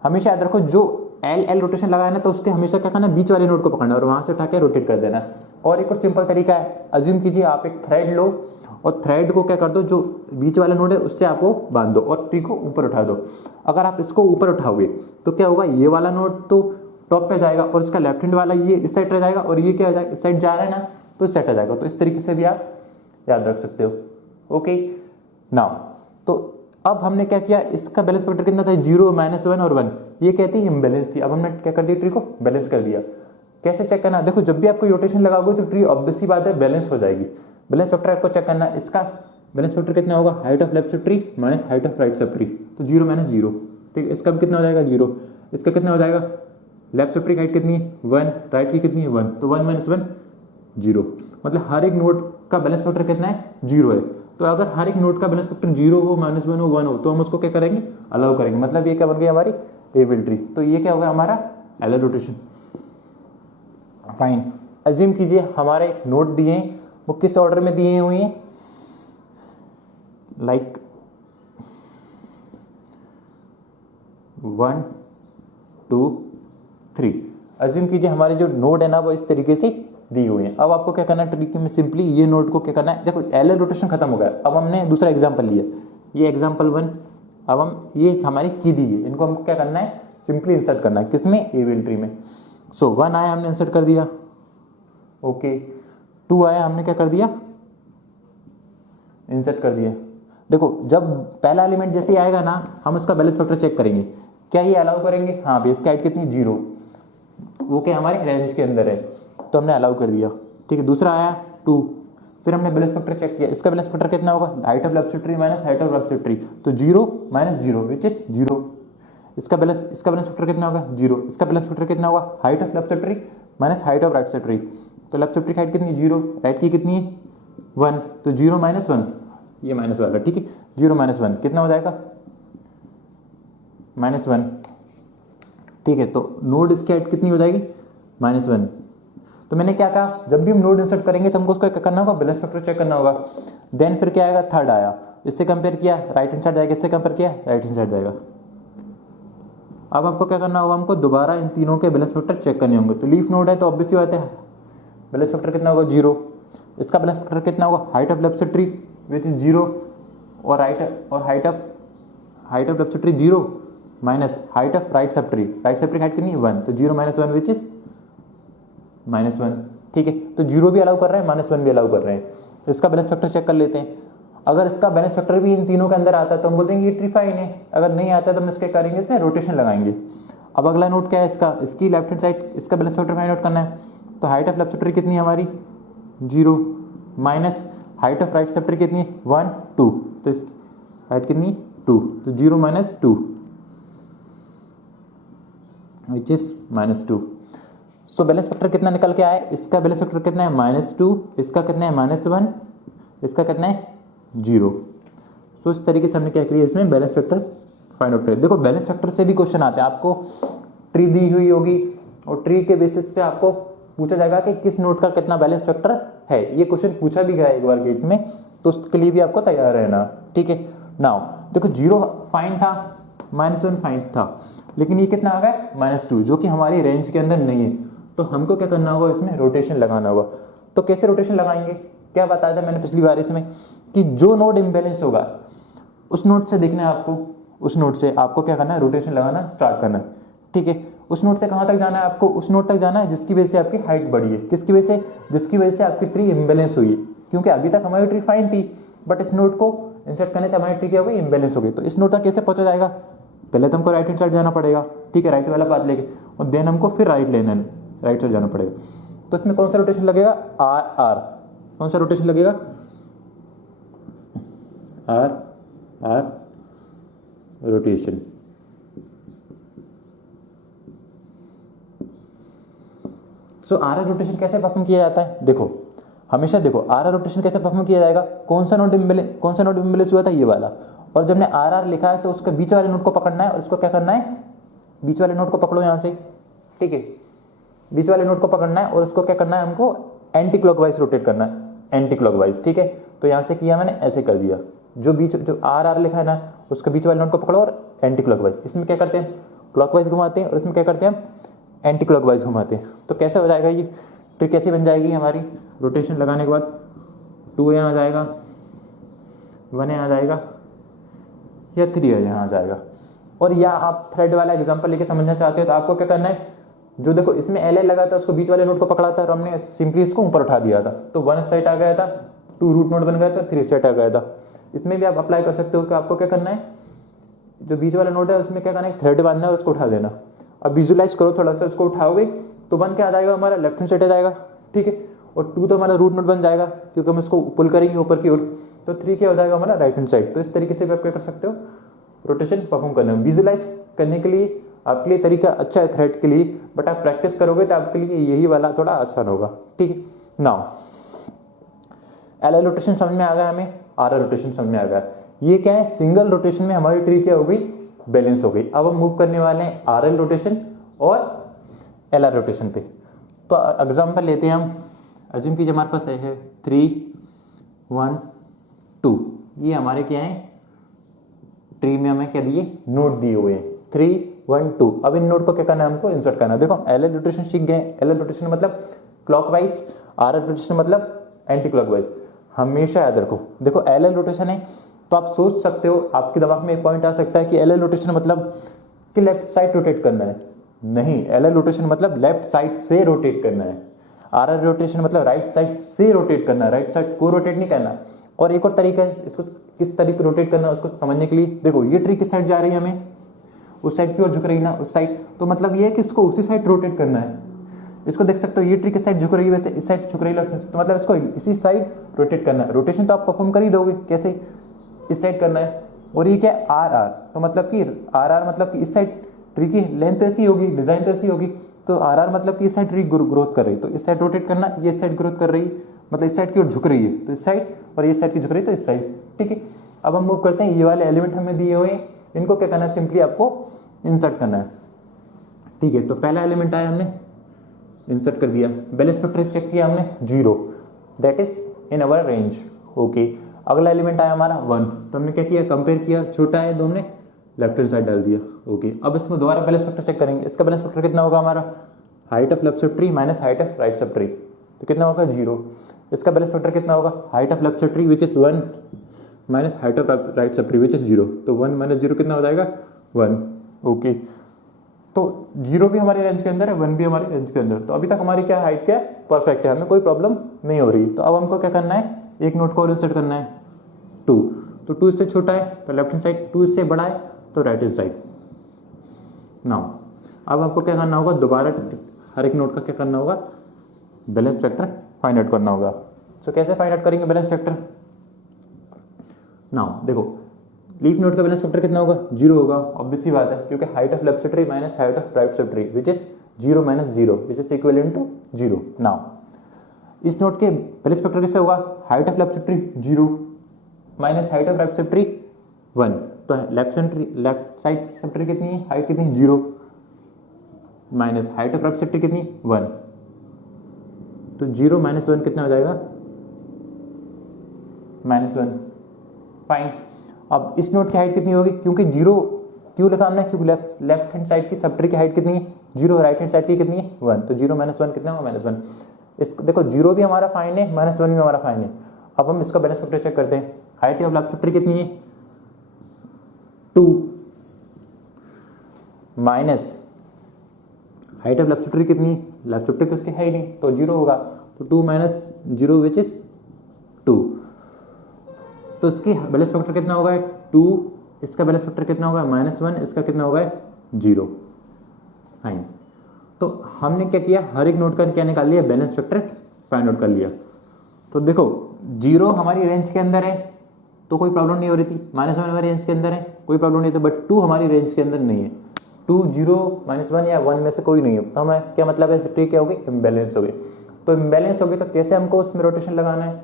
हमेशा याद रखो जो एल एल रोटेशन लगाया ना, तो उसके हमेशा क्या करना है, बीच वाले नोड को पकड़ना और वहां से उठा के रोटेट कर देना। और एक और सिंपल तरीका है, अज्यूम कीजिए आप एक थ्रेड लो और थ्रेड को क्या कर दो, जो बीच वाला नोड है उससे आपको बांध दो और ट्री को ऊपर उठा दो। अगर आप इसको ऊपर उठाओगे तो क्या होगा, ये वाला नोड तो टॉप पे जाएगा और इसका लेफ्ट हैंड वाला ये इस साइड रह जाएगा, और ये क्या हो जाएगा, इस साइड जा रहा है ना, तो इस साइड आ जाएगा। तो इस तरीके से भी आप याद रख सकते हो। ओके नाउ, तो अब हमने क्या किया, इसका बैलेंस फैक्टर कितना था, 0 -1 और 1, ये कहती है इम्बैलेंस थी। अब हमने क्या कर दिया, ट्री को बैलेंस कर दिया। कैसे चेक करना, देखो जब भी आपको रोटेशन लगाओगे तो ट्री ऑब्वियस सी बात है बैलेंस हो जाएगी। बैलेंस फैक्टर आपको चेक करना, इसका बैलेंस फैक्टर कितना होगा, height of left subtree minus height of right subtree, तो 0 - 0। ठीक, इसका भी कितना हो जाएगा, 0। इसका कितना हो जाएगा, लेफ्ट सब ट्री की हाइट कितनी है, 1, राइट की कितनी है, 1, तो 1 - 1 0। मतलब हर एक नोड का बैलेंस फैक्टर कितना है, 0 है। तो अगर हर एक नोड का बैलेंस फैक्टर 0 हो, -1 हो, 1 हो, तो हम उसको क्या करेंगे, अलाउ करेंगे। मतलब ये क्या बन गई हमारी एबल ट्री। तो ये क्या होगा, हमारा L L rotation. Fine, assume कीजिए हमारे एक नोड दिए हैं, वो किस ऑर्डर में दिए हुए हैं, लाइक 1 2 3। अज्यूम कीजिए हमारे जो नोड है ना वो इस तरीके से दी हुई है। अब आपको क्या करना है, ट्रिक में सिंपली ये नोड को क्या करना है, देखो एल एल रोटेशन खत्म हो गया। अब हमने दूसरा एग्जांपल लिया, ये एग्जांपल 1। अब हम ये हमारी की दी है, इनको हमको क्या करना है, सिंपली इंसर्ट करना है, किसमें, एबल ट्री में। सो 1 आया, हमने इंसर्ट कर दिया। ओके, 2 आया, हमने क्या कर दिया, इंसर्ट कर दिया। देखो जब पहला एलिमेंट जैसे ही आएगा ना, हम उसका बैलेंस फैक्टर चेक करेंगे, क्या ये अलाउ करेंगे, हाँ बेस की हाइट कितनी, 0, वो क्या हमारे रेंज के अंदर है, तो हमने अलाउ कर दिया। ठीक है, दूसरा आया 2, फिर हमने बैलेंस फैक्टर चेक किया, इसका बैलेंस फैक्टर कितना होगा, height of left tree minus height of right tree, तो 0 - 0 विच इज 0। इसका बैलेंस फैक्टर कितना होगा, 0। इसका बैलेंस फैक्टर कितना होगा, height of left tree minus height of right tree, तो लेफ्ट ट्री की हाइट कितनी, 0, राइट की कितनी है, 1, तो 0 - 1, ये माइनस वाला, ठीक है, 0 - 1 कितना हो जाएगा, -1। ठीक है, तो नोड इसकी हाइट कितनी हो जाएगी, -1। तो मैंने क्या कहा, जब भी हम नोड इंसर्ट करेंगे तो हमको उसका क्या करना होगा, बैलेंस फैक्टर चेक करना होगा। देन फिर क्या आएगा, थर्ड आया, इससे कंपेयर किया, राइट हैंड साइड जाएगा, इससे कंपेयर किया, राइट हैंड साइड जाएगा। अब आपको क्या करना होगा, हमको दोबारा इन तीनों के बैलेंस फैक्टर चेक करने होंगे। तो लीफ नोड है तो ऑब्वियस बात है, बैलेंस फैक्टर कितना होगा, 0। इसका बैलेंस फैक्टर कितना होगा, height of left tree which is 0, और height of left tree 0 minus height of right sub tree height कितनी है, 1, तो 0 - 1 विच इज -1। ठीक है, तो 0 भी अलाउ कर रहे हैं, -1 भी अलाउ कर रहे हैं। इसका बैलेंस फैक्टर चेक कर लेते हैं। अगर इसका बैलेंस फैक्टर भी इन तीनों के अंदर आता है तो हम बोलेंगे ये ट्री फाइन है। अगर नहीं आता है तो हम इसके करेंगे, इसमें रोटेशन लगाएंगे। अब अगला नोट क्या है इसका, इसकी लेफ्ट हैंड साइड, इसका बैलेंस फैक्टर फाइंड आउट करना है। तो हाइट ऑफ लेफ्ट ट्री कितनी है हमारी, 0 minus height of right subtree कितनी है, 1 2, तो इसकी हाइट कितनी, 2, तो 0 - 2 which is -2। So balance factor कितना निकल के आया, इसका बैलेंस फैक्टर कितना है, -2, इसका कितना है, -1, इसका कितना है, 0। तो इस तरीके से हमने क्या किया, इसमें बैलेंस फैक्टर फाइंड आउट करें। देखो बैलेंस फैक्टर से भी क्वेश्चन आते हैं, आपको ट्री दी हुई होगी और ट्री के बेसिस पे आपको पूछा जाएगा कि किस नोड का कितना बैलेंस फैक्टर है। ये क्वेश्चन पूछा भी गया एक बार गेट में, तो उसके लिए भी आपको तैयार रहना। ठीक है, नाउ देखो 0 फाइन था, -1 फाइन था। लेकिन ये कितना आ गया -2, जो कि हमारी रेंज के अंदर नहीं है। तो हमको क्या करना होगा, इसमें रोटेशन लगाना होगा। तो कैसे रोटेशन लगाएंगे, क्या बताया था मैंने पिछली बार इसमें, कि जो नोड इम्बैलेंस होगा उस नोड से देखना है आपको, उस नोड से आपको क्या करना है, रोटेशन लगाना स्टार्ट करना है। ठीक है, उस नोड से कहाँ तक जाना है आपको, उस नोड तक जाना है जिसकी वजह से आपकी हाइट बढ़ी है। किसकी वजह से, जिसकी वजह से आपकी ट्री इम्बैलेंस हुई है। क्योंकि अभी तक हमारी ट्री फाइन थी, बट इस नोड को इंसर्ट करने से हमारी ट्री क्या हो गई, इम्बैलेंस हो गई। तो इस नोड तक कैसे पहुंचा जाएगा, पहले तो हमको राइट हैंड साइड जाना पड़ेगा। ठीक है, राइट वाला पाथ लेके, और देन हमको फिर राइट लेना है, राइट साइड जाना पड़ेगा। तो इसमें कौन सा रोटेशन लगेगा, आर। कौन सा रोटेशन लगेगा, R rotation. So R rotation कैसे परफॉर्म किया जाता है, देखो हमेशा देखो आर रोटेशन कैसे परफॉर्म किया जाएगा, कौन सा नोड इम्बैलेंस हुआ था, ये वाला। और जब ने आर लिखा है तो उसके बीच वाले नोड को पकड़ना है, और उसको क्या करना है, बीच वाले नोड को पकड़ो यहाँ से। ठीक है, बीच वाले नोड को पकड़ना है और उसको क्या करना है, हमको एंटी क्लॉकवाइज रोटेट करना है, एंटी क्लॉकवाइज। ठीक है, तो यहाँ से किया मैंने, ऐसे कर दिया। जो आर लिखा है ना, उसके बीच वाले नोड को पकड़ो और एंटी क्लॉकवाइज। इसमें क्या करते हैं, क्लॉकवाइज घुमाते हैं, और इसमें क्या करते हैं, एंटी क्लॉकवाइज घुमाते हैं। तो कैसे हो जाएगा ये ट्रिक, कैसी बन जाएगी हमारी, रोटेशन लगाने के बाद 2 यहाँ आ जाएगा, 1 यहाँ आ जाएगा, या 3 यहाँ आ जाएगा। और या आप थ्रेड वाला एग्जांपल लेके समझना चाहते हो तो आपको क्या करना है, जो देखो इसमें एल लगा था उसको बीच वाले नोड को पकड़ा था और हमने सिंपली इसको ऊपर उठा दिया था, तो 1 साइड आ गया था, 2 रूट नोड बन गया था, 3 साइड आ गया था। इसमें भी आप अप्लाई कर सकते हो कि आपको क्या करना है, जो बीच वाला नोड है उसमें क्या करना है, थ्रेड बांधना है और उसको उठा देना। अब विजुलाइज करो थोड़ा सा, उसको उठाओगे तो 1 क्या आ जाएगा हमारा, लेफ्ट हैंड साइड आ जाएगा। ठीक है, और 2 तो हमारा रूट नोड बन जाएगा क्योंकि हम इसको पुल करेंगे ऊपर की ओर। तो 3 क्या हो जाएगा हमारा, राइट हैंड साइड। तो इस तरीके से भी आप क्या कर सकते हो, रोटेशन परफॉर्म करना है। विजुलाइज करने के लिए आपके लिए तरीका अच्छा है थ्रेड के लिए, बट आप प्रैक्टिस करोगे तो आपके लिए यही वाला थोड़ा आसान होगा। ठीक है, नाउ एल रोटेशन समझ में आ गया हमें, आर रोटेशन समझ में आ गया। ये क्या है, सिंगल रोटेशन में हमारी ट्री क्या हो गई, बैलेंस हो गई। अब हम मूव करने वाले हैं आर एल रोटेशन और एल आर रोटेशन पे। तो एग्जाम्पल लेते हैं हम, अज्यूम कीजिए हमारे पास है 3 1 2, ये हमारे क्या है, ट्री में हमें क्या दिए, नोड दिए हुए हैं 3 1 2। अब इन नोड को क्या करना है, हमको इंसर्ट करना है। देखो हम एल एल रोटेशन सीख गए, एल एल रोटेशन मतलब क्लॉकवाइज, आर एल रोटेशन मतलब एंटी क्लॉकवाइज। हमेशा याद रखो, देखो एल एल रोटेशन है तो आप सोच सकते हो, आपके दिमाग में एक पॉइंट आ सकता है कि एल एल रोटेशन मतलब कि लेफ्ट साइड रोटेट करना है। नहीं, एल एल रोटेशन मतलब लेफ्ट साइड से रोटेट करना है। आर एल रोटेशन मतलब राइट साइड से रोटेट करना है, राइट साइड को रोटेट नहीं करना। और एक और तरीका है इसको किस तरीके रोटेट करना है उसको समझने के लिए, देखो ये ट्री किस साइड जा रही है, हमें उस साइड की ओर झुक रही है ना, उस साइड। तो मतलब ये है कि इसको उसी साइड रोटेट करना है। इसको देख सकते हो, ये ट्री किस साइड झुक रही है, वैसे इस साइड झुक रही है, तो मतलब इसको इसी साइड रोटेट करना है। रोटेशन तो आप परफॉर्म कर ही दोगे, कैसे, इस साइड करना है। और ये क्या है, आर आर, तो मतलब कि आर आर मतलब कि इस साइड ट्री की लेंथ ऐसी होगी, डिजाइन तो ऐसी होगी, तो आर आर मतलब कि इस साइड ट्री ग्रोथ कर रही है, तो इस साइड रोटेट करना, ये साइड ग्रोथ कर रही है, मतलब इस साइड की ओर झुक रही है तो इस साइड, और ये साइड की झुक रही है तो इस साइड। ठीक है, अब हम मूव करते हैं, ये वाले एलिमेंट हमें दिए हुए हैं, इनको क्या करना है, सिंपली आपको इंसर्ट करना है। ठीक है, तो पहला एलिमेंट आया, हमने इंसर्ट कर दिया, बैलेंस फैक्टर चेक किया हमने 0, that is in our range. Okay, अगला एलिमेंट आया हमारा 1, तो हमने क्या किया, कंपेयर किया, छोटा है तो हमने लेफ्ट हैंड साइड डाल दिया। ओके, अब इसमें दोबारा बैलेंस फैक्टर चेक करेंगे। इसका बैलेंस फैक्टर कितना होगा हमारा, height of left subtree minus height of right subtree, तो कितना होगा 0। इसका बैलेंस फैक्टर कितना होगा, height of left subtree which is 1 minus height of right subtree which is 0, तो 1 माइनस 0 कितना हो जाएगा 1। ओके, तो 0 भी हमारे रेंज के अंदर है, 1 भी हमारे रेंज के अंदर। तो अभी तक हमारी क्या हाइट क्या है, परफेक्ट है, हमें कोई प्रॉब्लम नहीं हो रही। तो अब हमको क्या करना है, एक नोट को और इंसर्ट करना है 2, तो 2 इससे छोटा है तो लेफ्ट हैंड साइड, 2 इससे बड़ा है तो राइट हैंड साइड। नाउ अब आपको क्या करना होगा, दोबारा हर एक नोट का क्या करना होगा, बैलेंस फैक्टर फाइंड आउट करना होगा। सो कैसे फाइंड आउट करेंगे बैलेंस फैक्टर, नाउ देखो लीफ नोड का बैलेंस फैक्टर कितना होगा, 0 होगा, ऑब्वियस सी बात है, क्योंकि height of left subtree minus height of right subtree which is 0 minus 0 which is equivalent to 0। Now इस नोट के बैलेंस फैक्टर किससे होगा, height of left subtree 0 minus height of right subtree 1, तो left side sub tree कितनी है, height कितनी है 0 minus height of right subtree कितनी 1, तो 0 माइनस 1 कितना हो जाएगा -1। फाइन, अब इस नोट की हाइट कितनी होगी, क्योंकि 0 क्यों लगाना है, क्योंकि लेफ्ट हैंड साइड की सब ट्री की हाइट कितनी है 0, राइट हैंड साइड की कितनी है 1, तो 0 - 1 कितना होगा -1। इस देखो 0 भी हमारा फाइन है, -1 भी हमारा फाइन है। अब हम इसका बैलेंस फैक्टर चेक करते हैं। हाइट ऑफ लेफ्ट फैक्टर कितनी है 2 minus height of left factor कितनी है, लेफ्ट फैक्टर तो इसकी है ही नहीं तो 0 होगा, तो 2 - 0 विच इज 2, तो इसकी बैलेंस फैक्टर कितना होगा 2, इसका बैलेंस फैक्टर कितना होगा -1, इसका कितना होगा 0। फाइन, तो हमने क्या किया, हर एक नोड का क्या निकाल लिया, बैलेंस फैक्टर फाइंड आउट कर लिया। तो देखो 0 हमारी रेंज के अंदर है तो कोई प्रॉब्लम नहीं हो रही थी, -1 हमारी रेंज के अंदर है कोई प्रॉब्लम नहीं थी, बट 2 हमारी रेंज के अंदर नहीं है। 2, 0, -1 या 1 में से कोई नहीं है, तो हमें क्या मतलब है, ट्री क्या होगी, इम्बैलेंस हो गई। तो इम्बैलेंस हो गई तो कैसे हमको उसमें रोटेशन लगाना है,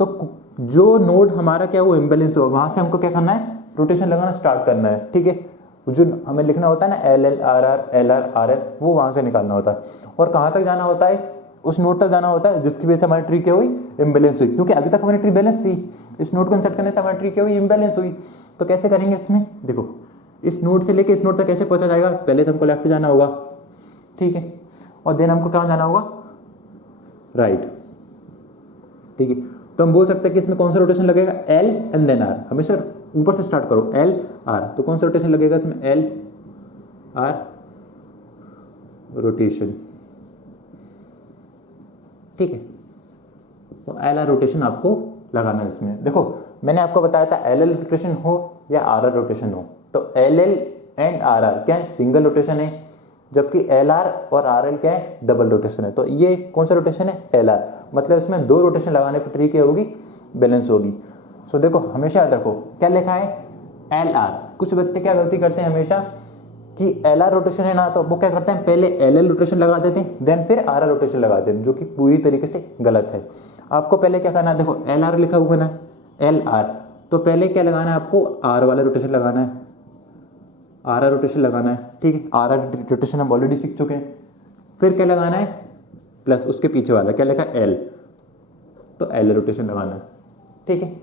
तो जो नोड हमारा क्या वो इम्बैलेंस हो वहां से हमको क्या करना है, रोटेशन लगाना स्टार्ट करना है। ठीक है, जो हमें लिखना होता है ना LL RR LR RL, वो वहां से निकालना होता है। और कहाँ तक जाना होता है, उस नोड तक जाना होता है जिसकी वजह से हमारी ट्री क्या हुई, इम्बैलेंस हुई, क्योंकि अभी तक हमारी ट्री बैलेंस थी, इस नोड को इंसर्ट करने से हमारी ट्री क्या हुई, इम्बैलेंस हुई। तो कैसे करेंगे इसमें, देखो इस नोड से लेके इस नोड तक कैसे पहुंचा जाएगा, पहले तो हमको लेफ्ट जाना होगा, ठीक है, और देन हमको कहाँ जाना होगा, राइट। ठीक है, तो हम बोल सकते हैं कि इसमें कौन सा रोटेशन लगेगा, L एंड देन R, हमेशा ऊपर से स्टार्ट करो, L R, तो कौन सा रोटेशन लगेगा इसमें, L R रोटेशन। ठीक है, तो LR रोटेशन आपको लगाना है इसमें। देखो मैंने आपको बताया था LL रोटेशन हो या RR रोटेशन हो, तो LL एंड RR क्या है, सिंगल रोटेशन है, जबकि LR और RL क्या है, डबल रोटेशन है। तो ये कौन सा रोटेशन है, LR, मतलब इसमें 2 रोटेशन लगाने पर ट्री क्या होगी, बैलेंस होगी। सो देखो हमेशा याद रखो क्या लिखा है, LR। कुछ बच्चे क्या गलती करते हैं हमेशा कि LR रोटेशन है ना, तो वो क्या करते हैं पहले LL रोटेशन लगा देते हैं देन फिर RR रोटेशन लगा देते हैं, जो कि पूरी तरीके से गलत है। आपको पहले क्या करना है, देखो LR लिखा हुआ है ना, LR, तो पहले क्या लगाना है आपको, R वाला रोटेशन लगाना है, RR रोटेशन लगाना है। ठीक है, RR रोटेशन हम ऑलरेडी सीख चुके हैं। फिर क्या लगाना है, प्लस उसके पीछे वाला क्या लिखा है, L, तो L रोटेशन लगाना है। ठीक है,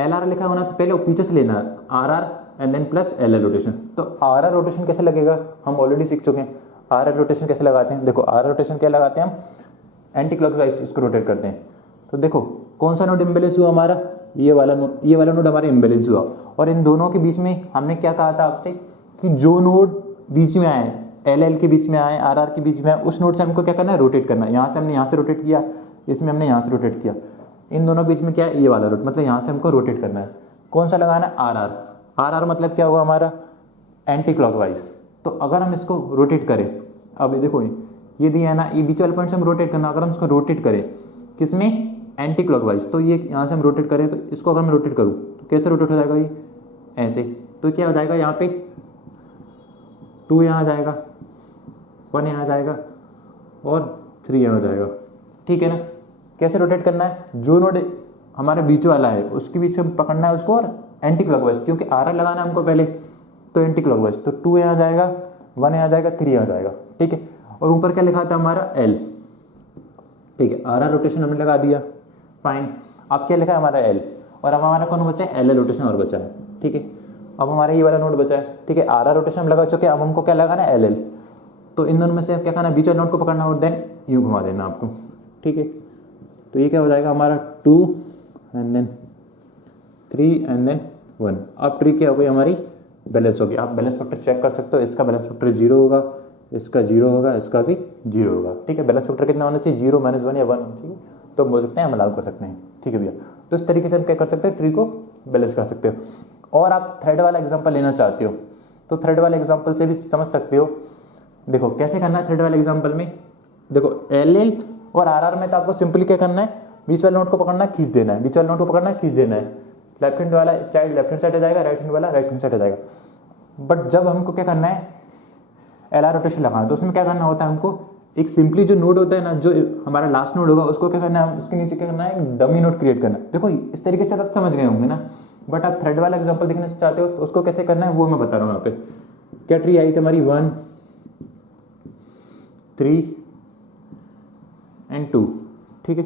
LR लिखा होना तो पहले पीछे से लेना है, RR and then plus LL rotation. तो RR रोटेशन कैसे लगेगा, हम ऑलरेडी सीख चुके हैं। RR रोटेशन कैसे लगाते हैं, देखो RR रोटेशन क्या लगाते हैं हम, एंटी क्लॉकवाइज इसको रोटेट करते हैं। तो देखो कौन सा नोड इम्बैलेंस हुआ हमारा, ये वाला नोड हमारा इम्बैलेंस हुआ, और इन दोनों के बीच में हमने क्या कहा था आपसे कि जो नोड बीच में आए, LL के बीच में आए, RR के बीच में आए, उस नोड से हमको क्या करना है, रोटेट करना है। यहाँ से हमने यहाँ से रोटेट किया, इसमें हमने यहाँ से रोटेट किया, इन दोनों बीच में क्या है, ये वाला रोट, मतलब यहाँ से हमको रोटेट करना है। कौन सा लगाना है, RR मतलब क्या होगा हमारा, एंटी क्लॉकवाइज। तो अगर हम इसको रोटेट करें, अब देखो ये दिया है ना, ये बीच वाले पॉइंट से हम रोटेट करना, अगर हम इसको रोटेट करें किसमें, एंटी क्लॉकवाइज, तो ये यहाँ से हम रोटेट करें, तो इसको अगर मैं रोटेट करूँ तो कैसे रोटेट हो जाएगा, ये ऐसे, तो क्या हो जाएगा, यहाँ पे 2 यहाँ आ जाएगा, 1 यहाँ आ जाएगा और 3 यहाँ आ जाएगा। ठीक है ना, कैसे रोटेट करना है, जो नोड हमारे बीच वाला है उसके बीच में पकड़ना है उसको, और एंटी क्लॉकवाइज, क्योंकि RR लगाना है हमको पहले, तो एंटी क्लॉकवाइज, तो 2 यहाँ आ जाएगा, 1 यहाँ आ जाएगा, 3 यहाँ आ जाएगा। ठीक है, और ऊपर क्या लिखा था हमारा, L। ठीक है, RR रोटेशन हमने लगा दिया, फाइन। अब क्या लिखा है हमारा, L, और अब हमारा कौन बचा है, LL रोटेशन और बचा है। ठीक है, अब हमारा ये वाला नोड बचा है। ठीक है, RR रोटेशन हम लगा चुके हैं, अब हमको क्या लगाना है, LL। तो इन दोनों में से क्या करना, बीच वाले नोड को पकड़ना और देन यूँ घुमा देना आपको। ठीक है, तो ये क्या हो जाएगा हमारा, 2 एंड देन 3 एंड देन 1। अब ट्री क्या हो गई हमारी, बैलेंस होगी। आप बैलेंस फैक्टर चेक कर सकते हो, इसका बैलेंस फैक्टर 0 होगा, इसका 0 होगा, इसका भी 0 होगा। ठीक है, बैलेंस फैक्टर कितना होना चाहिए, 0 - 1 या 1 होना चाहिए, तो हम बोल सकते हैं, हम अलाउ कर सकते हैं। ठीक है भैया, तो इस तरीके से हम क्या कर सकते हैं, ट्री को बैलेंस कर सकते हो। और आप थ्रेड वाला एग्जाम्पल लेना चाहते हो तो थ्रेड वाले एग्जाम्पल से भी समझ सकते हो। देखो कैसे करना है थ्रेड वाले एग्जाम्पल में, देखो LL और RR में तो आपको सिंपली क्या करना है, बीच वाले नोड को पकड़ना है, खींच देना है, बीच वाले नोड को पकड़ना है, खींच देना है। लेफ्ट हैंड वाला चाइल्ड लेफ्ट हैंड साइड आ जाएगा, राइट हैंड वाला राइट हैंड साइड आ जाएगा। बट जब हमको क्या करना है, LR रोटेशन लगाना है, तो उसमें क्या करना होता है हमको, एक सिंपली जो नोड होता है ना, जो हमारा लास्ट नोड होगा, उसको क्या करना है, उसके नीचे क्या करना है, एक डमी नोड क्रिएट करना है। देखो इस तरीके से आप समझ गए होंगे ना, बट आप थ्रेड वाला एग्जांपल देखना चाहते हो तो उसको कैसे करना है वो मैं बता रहा हूँ। यहाँ पे क्या ट्री आई थी हमारी, 1 3 एंड 2। ठीक है,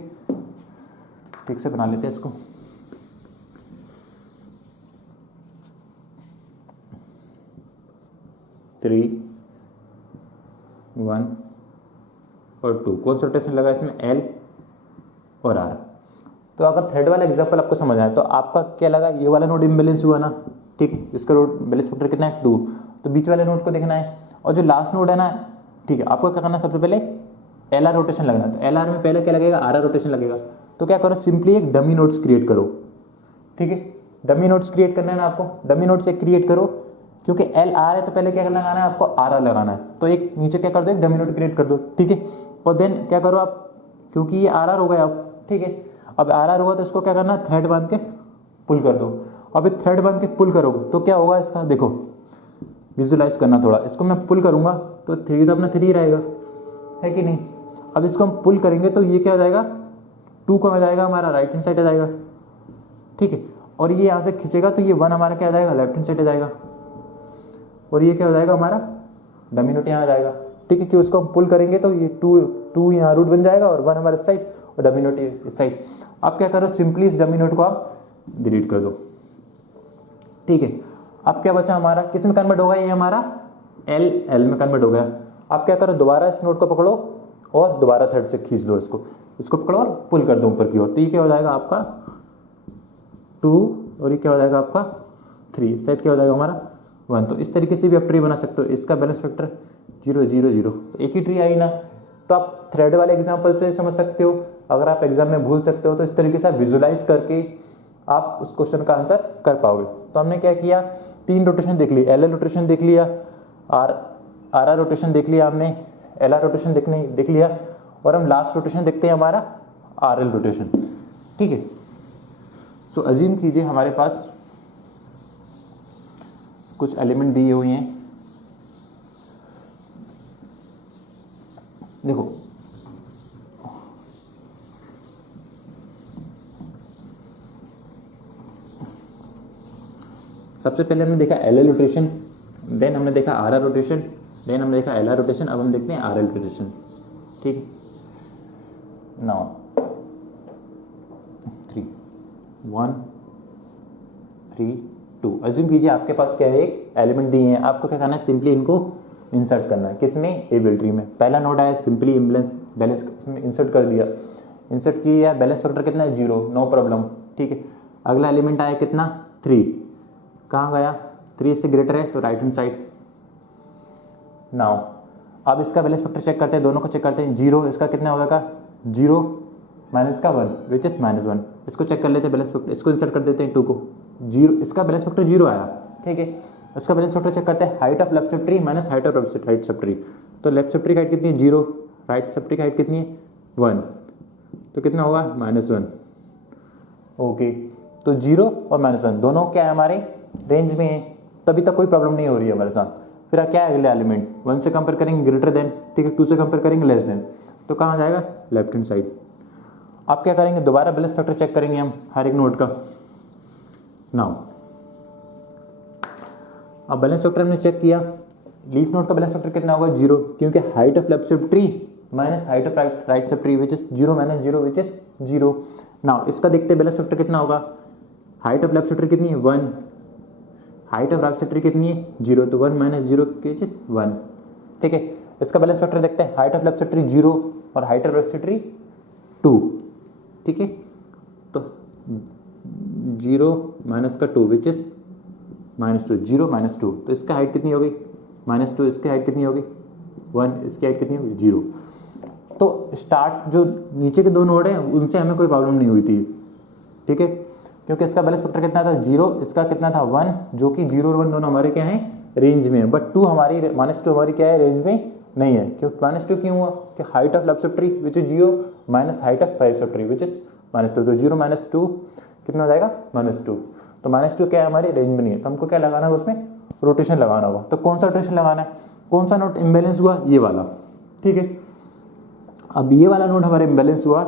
ठीक से बना लेते हैं इसको। 3, 1 और 2। कौन सा रोटेशन लगा इसमें? L और R। तो अगर थर्ड वाला एग्जांपल आपको समझ आए तो आपका क्या लगा, ये वाला नोड इम्बैलेंस हुआ ना, ठीक है, इसका बैलेंस फैक्टर कितना है? 2। तो बीच वाले नोड को देखना है, और जो लास्ट नोड है ना, ठीक है, आपको क्या करना है, सबसे पहले LR रोटेशन लगना है। तो LR में पहले क्या लगेगा? RR रोटेशन लगेगा। तो क्या करो, सिंपली एक डमी नोड्स क्रिएट करो, ठीक है, डमी नोड्स क्रिएट करना है ना आपको, डमी नोड्स एक क्रिएट करो, क्योंकि LR है तो पहले क्या लगाना है आपको? RR लगाना है। तो एक नीचे क्या कर दो, एक डमी नोड क्रिएट कर दो, ठीक है, और देन क्या करो आप, क्योंकि ये RR हो गया अब, ठीक है, अब RR हुआ तो इसको क्या करना है, थ्रेड बांध के पुल कर दो। अब एक थ्रेड बांध के पुल करोगे तो क्या होगा इसका, देखो विजुलाइज करना थोड़ा, इसको मैं पुल करूंगा तो 3 तो अपना 3 रहेगा, है कि नहीं। अब इसको हम पुल करेंगे तो ये क्या हो जाएगा, 2 कम हो जाएगा हमारा, राइट हैंड साइड आ जाएगा, ठीक है, और ये यहाँ से खींचेगा तो ये 1 हमारा क्या आ जाएगा, लेफ्ट हैंड साइड आ जाएगा, और ये क्या हो जाएगा हमारा, डमी नोट यहाँ आ जाएगा, ठीक है, कि उसको हम पुल करेंगे तो ये 2 यहाँ रूट बन जाएगा और 1 हमारे साइड और डमी नोट इस साइड। आप क्या करो, सिंपली इस डमी नोट को आप डिलीट कर दो, ठीक है। अब क्या बचा हमारा, किस में कन्वर्ट होगा, ये हमारा L में कन्वर्ट हो गया। अब क्या करो, दोबारा इस नोट को पकड़ो और दोबारा थर्ड से खींच दो, इसको पकड़ो और पुल कर दो ऊपर की ओर, तो ये क्या हो जाएगा आपका 2 और ये क्या हो जाएगा आपका 3, सेट क्या हो जाएगा हमारा 1। तो इस तरीके से भी आप ट्री बना सकते हो, इसका बैलेंस फैक्टर 0 0 0, तो एक ही ट्री आई ना। तो आप थ्रेड वाले एग्जाम्पल से समझ सकते हो, अगर आप एग्जाम में भूल सकते हो तो इस तरीके से आप विजुलाइज करके आप उस क्वेश्चन का आंसर कर पाओगे। तो हमने क्या किया, 3 रोटेशन देख ली, LL रोटेशन देख लिया, RR रोटेशन देख लिया हमने, LR रोटेशन देख लिया, और हम लास्ट रोटेशन देखते हैं हमारा RL रोटेशन, ठीक है। सो अज्यूम कीजिए हमारे पास कुछ एलिमेंट दिए हुए हैं, देखो सबसे पहले हमने देखा LL रोटेशन, देन हमने देखा RR रोटेशन, देन हमने देखा LR रोटेशन, अब हम देखते हैं RL रोटेशन, ठीक। नाउ 3 1 3 2, अज्यूम कीजिए आपके पास क्या है, एक एलिमेंट दिए हैं, आपको क्या करना है, सिंपली इनको इंसर्ट करना है, किसमें, एबल ट्री में। पहला नोड आया, सिंपली बैलेंस इसमें इंसर्ट कर दिया, इंसर्ट किया, बैलेंस फैक्टर कितना है 0, नो प्रॉब्लम, ठीक है। अगला एलिमेंट आया कितना 3, कहाँ गया, 3 से ग्रेटर है तो राइट हैंड साइड। नाउ अब इसका बैलेंस फैक्टर चेक करते हैं, दोनों को चेक करते हैं, 0 इसका कितना होगा, 0 माइनस का 1 विच इज -1, इसको चेक कर लेते हैं बैलेंस फैक्टर, इसको इंसर्ट कर देते हैं 2 को, 0 इसका बैलेंस फैक्टर 0 आया, ठीक है। इसका बैलेंस फैक्टर चेक करते हैं, height of left subtree minus height of right subtree, तो लेफ्ट सब ट्री की हाइट कितनी है 0, राइट सब ट्री की हाइट कितनी है 1, तो कितना होगा -1, ओके। तो 0 और -1 दोनों क्या है हमारे रेंज में है, तभी तक कोई प्रॉब्लम नहीं हो रही है हमारे साथ। फिर क्या है अगले एलिमेंट, 1 से कंपेयर करेंगे ग्रेटर देन, ठीक है, 2 से कंपेयर करेंगे लेस देन, तो कहाँ जाएगा, लेफ्ट हैंड साइड। अब क्या करेंगे, दोबारा बैलेंस फैक्टर चेक करेंगे हम हर एक नोड का। नाउ अब बैलेंस फैक्टर हमने चेक किया, लीफ नोड का बैलेंस फैक्टर कितना होगा 0, क्योंकि height of left subtree minus height of right subtree which is 0 minus 0 which is 0। Now इसका देखते हैं बैलेंस फैक्टर कितना होगा, height of left subtree कितनी है 1, height of right subtree कितनी है 0, तो 1 माइनस 0 विच इज 1, ठीक है। इसका बैलेंस फैक्टर देखते हैं, height of left subtree 0 और height of right subtree 2, ठीक है, तो 0 माइनस का 2 विच इज -2, 0 -2, तो इसका हाइट कितनी होगी -2, इसकी हाइट कितनी होगी 1, इसकी हाइट कितनी होगी 0। तो स्टार्ट जो नीचे के 2 नोड हैं उनसे हमें कोई प्रॉब्लम नहीं हुई थी, ठीक है, क्योंकि इसका बैलेंस फैक्टर कितना था 0, इसका कितना था 1, जो कि 0 और 1 दोनों हमारे क्या हैं रेंज में है, बट 2 हमारी -2 हमारी क्या है रेंज में नहीं है। क्यों -2 क्यों हुआ, कि height of left subtree which is 0 minus height of right subtree which is -2, तो 0 - 2 कितना हो जाएगा -2, तो -2 क्या है हमारी रेंज में नहीं है, तो हमको क्या लगाना है उसमें रोटेशन लगाना होगा। तो कौन सा रोटेशन लगाना है, कौन सा नोड इम्बैलेंस हुआ, ये वाला, ठीक है। अब ये वाला नोड हमारे इम्बैलेंस हुआ,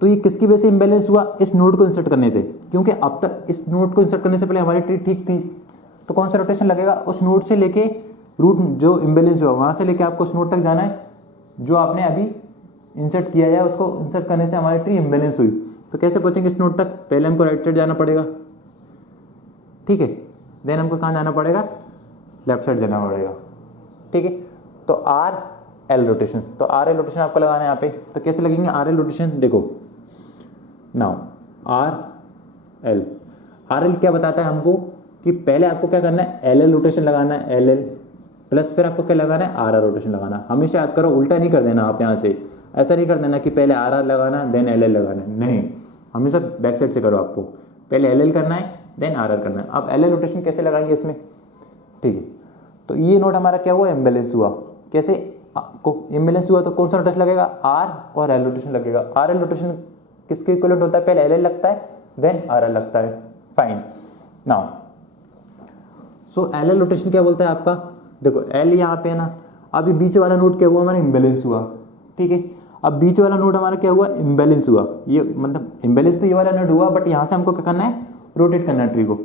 तो ये किसकी वजह से इम्बैलेंस हुआ, इस नोड को इंसर्ट करने थे, क्योंकि अब तक इस नोड को इंसर्ट करने से पहले हमारी ट्री ठीक थी। तो कौन सा रोटेशन लगेगा, उस नोड से लेके रूट जो इम्बैलेंस हुआ वहां से लेके आपको उस नोड तक जाना है जो आपने अभी इंसर्ट किया है, उसको इंसर्ट करने से हमारी ट्री इम्बैलेंस हुई। तो कैसे पहुंचेंगे इस नोड तक, पहले हमको राइट साइड जाना पड़ेगा, ठीक है, देन हमको कहाँ जाना पड़ेगा, लेफ्ट साइड जाना पड़ेगा, ठीक है। तो आर एल रोटेशन, तो आर एल रोटेशन आपको लगाना है यहाँ पे, तो कैसे लगेंगे आर एल रोटेशन, देखो नाउ आर एल क्या बताता है हमको कि पहले आपको क्या करना है, एल एल रोटेशन लगाना है, एल एल प्लस फिर आपको क्या लगाना है, आर आर रोटेशन लगाना है। हमेशा याद करो, उल्टा नहीं कर देना आप यहाँ से, ऐसा नहीं कर देना कि पहले आर आर लगाना देन एल एल लगाना है, नहीं, हमेशा बैक साइड से करो। आपको पहले एल एल करना है देन आर आर करना है। अब एल एल रोटेशन कैसे लगाएंगे इसमें, ठीक है। तो ये नोट हमारा क्या हुआ, इम्बैलेंस हुआ। कैसे इम्बैलेंस हुआ, तो कौन सा रोटेशन लगेगा, आर और एल रोटेशन लगेगा। आर एल रोटेशन किसके इक्विवेलेंट होता है, पहले एल एल लगता है देन आर एल लगता है, fine. Now so L L rotation क्या बोलता है आपका, देखो एल यहाँ पे है ना, अभी बीच वाला नोट क्या हुआ हमारा, इम्बैलेंस हुआ, ठीक है। अब बीच वाला नोट हमारा क्या हुआ, इम्बैलेंस हुआ। ये मतलब इम्बैलेंस तो ये वाला नोट हुआ, बट यहाँ से हमको क्या करना है, रोटेट करना है ट्री को।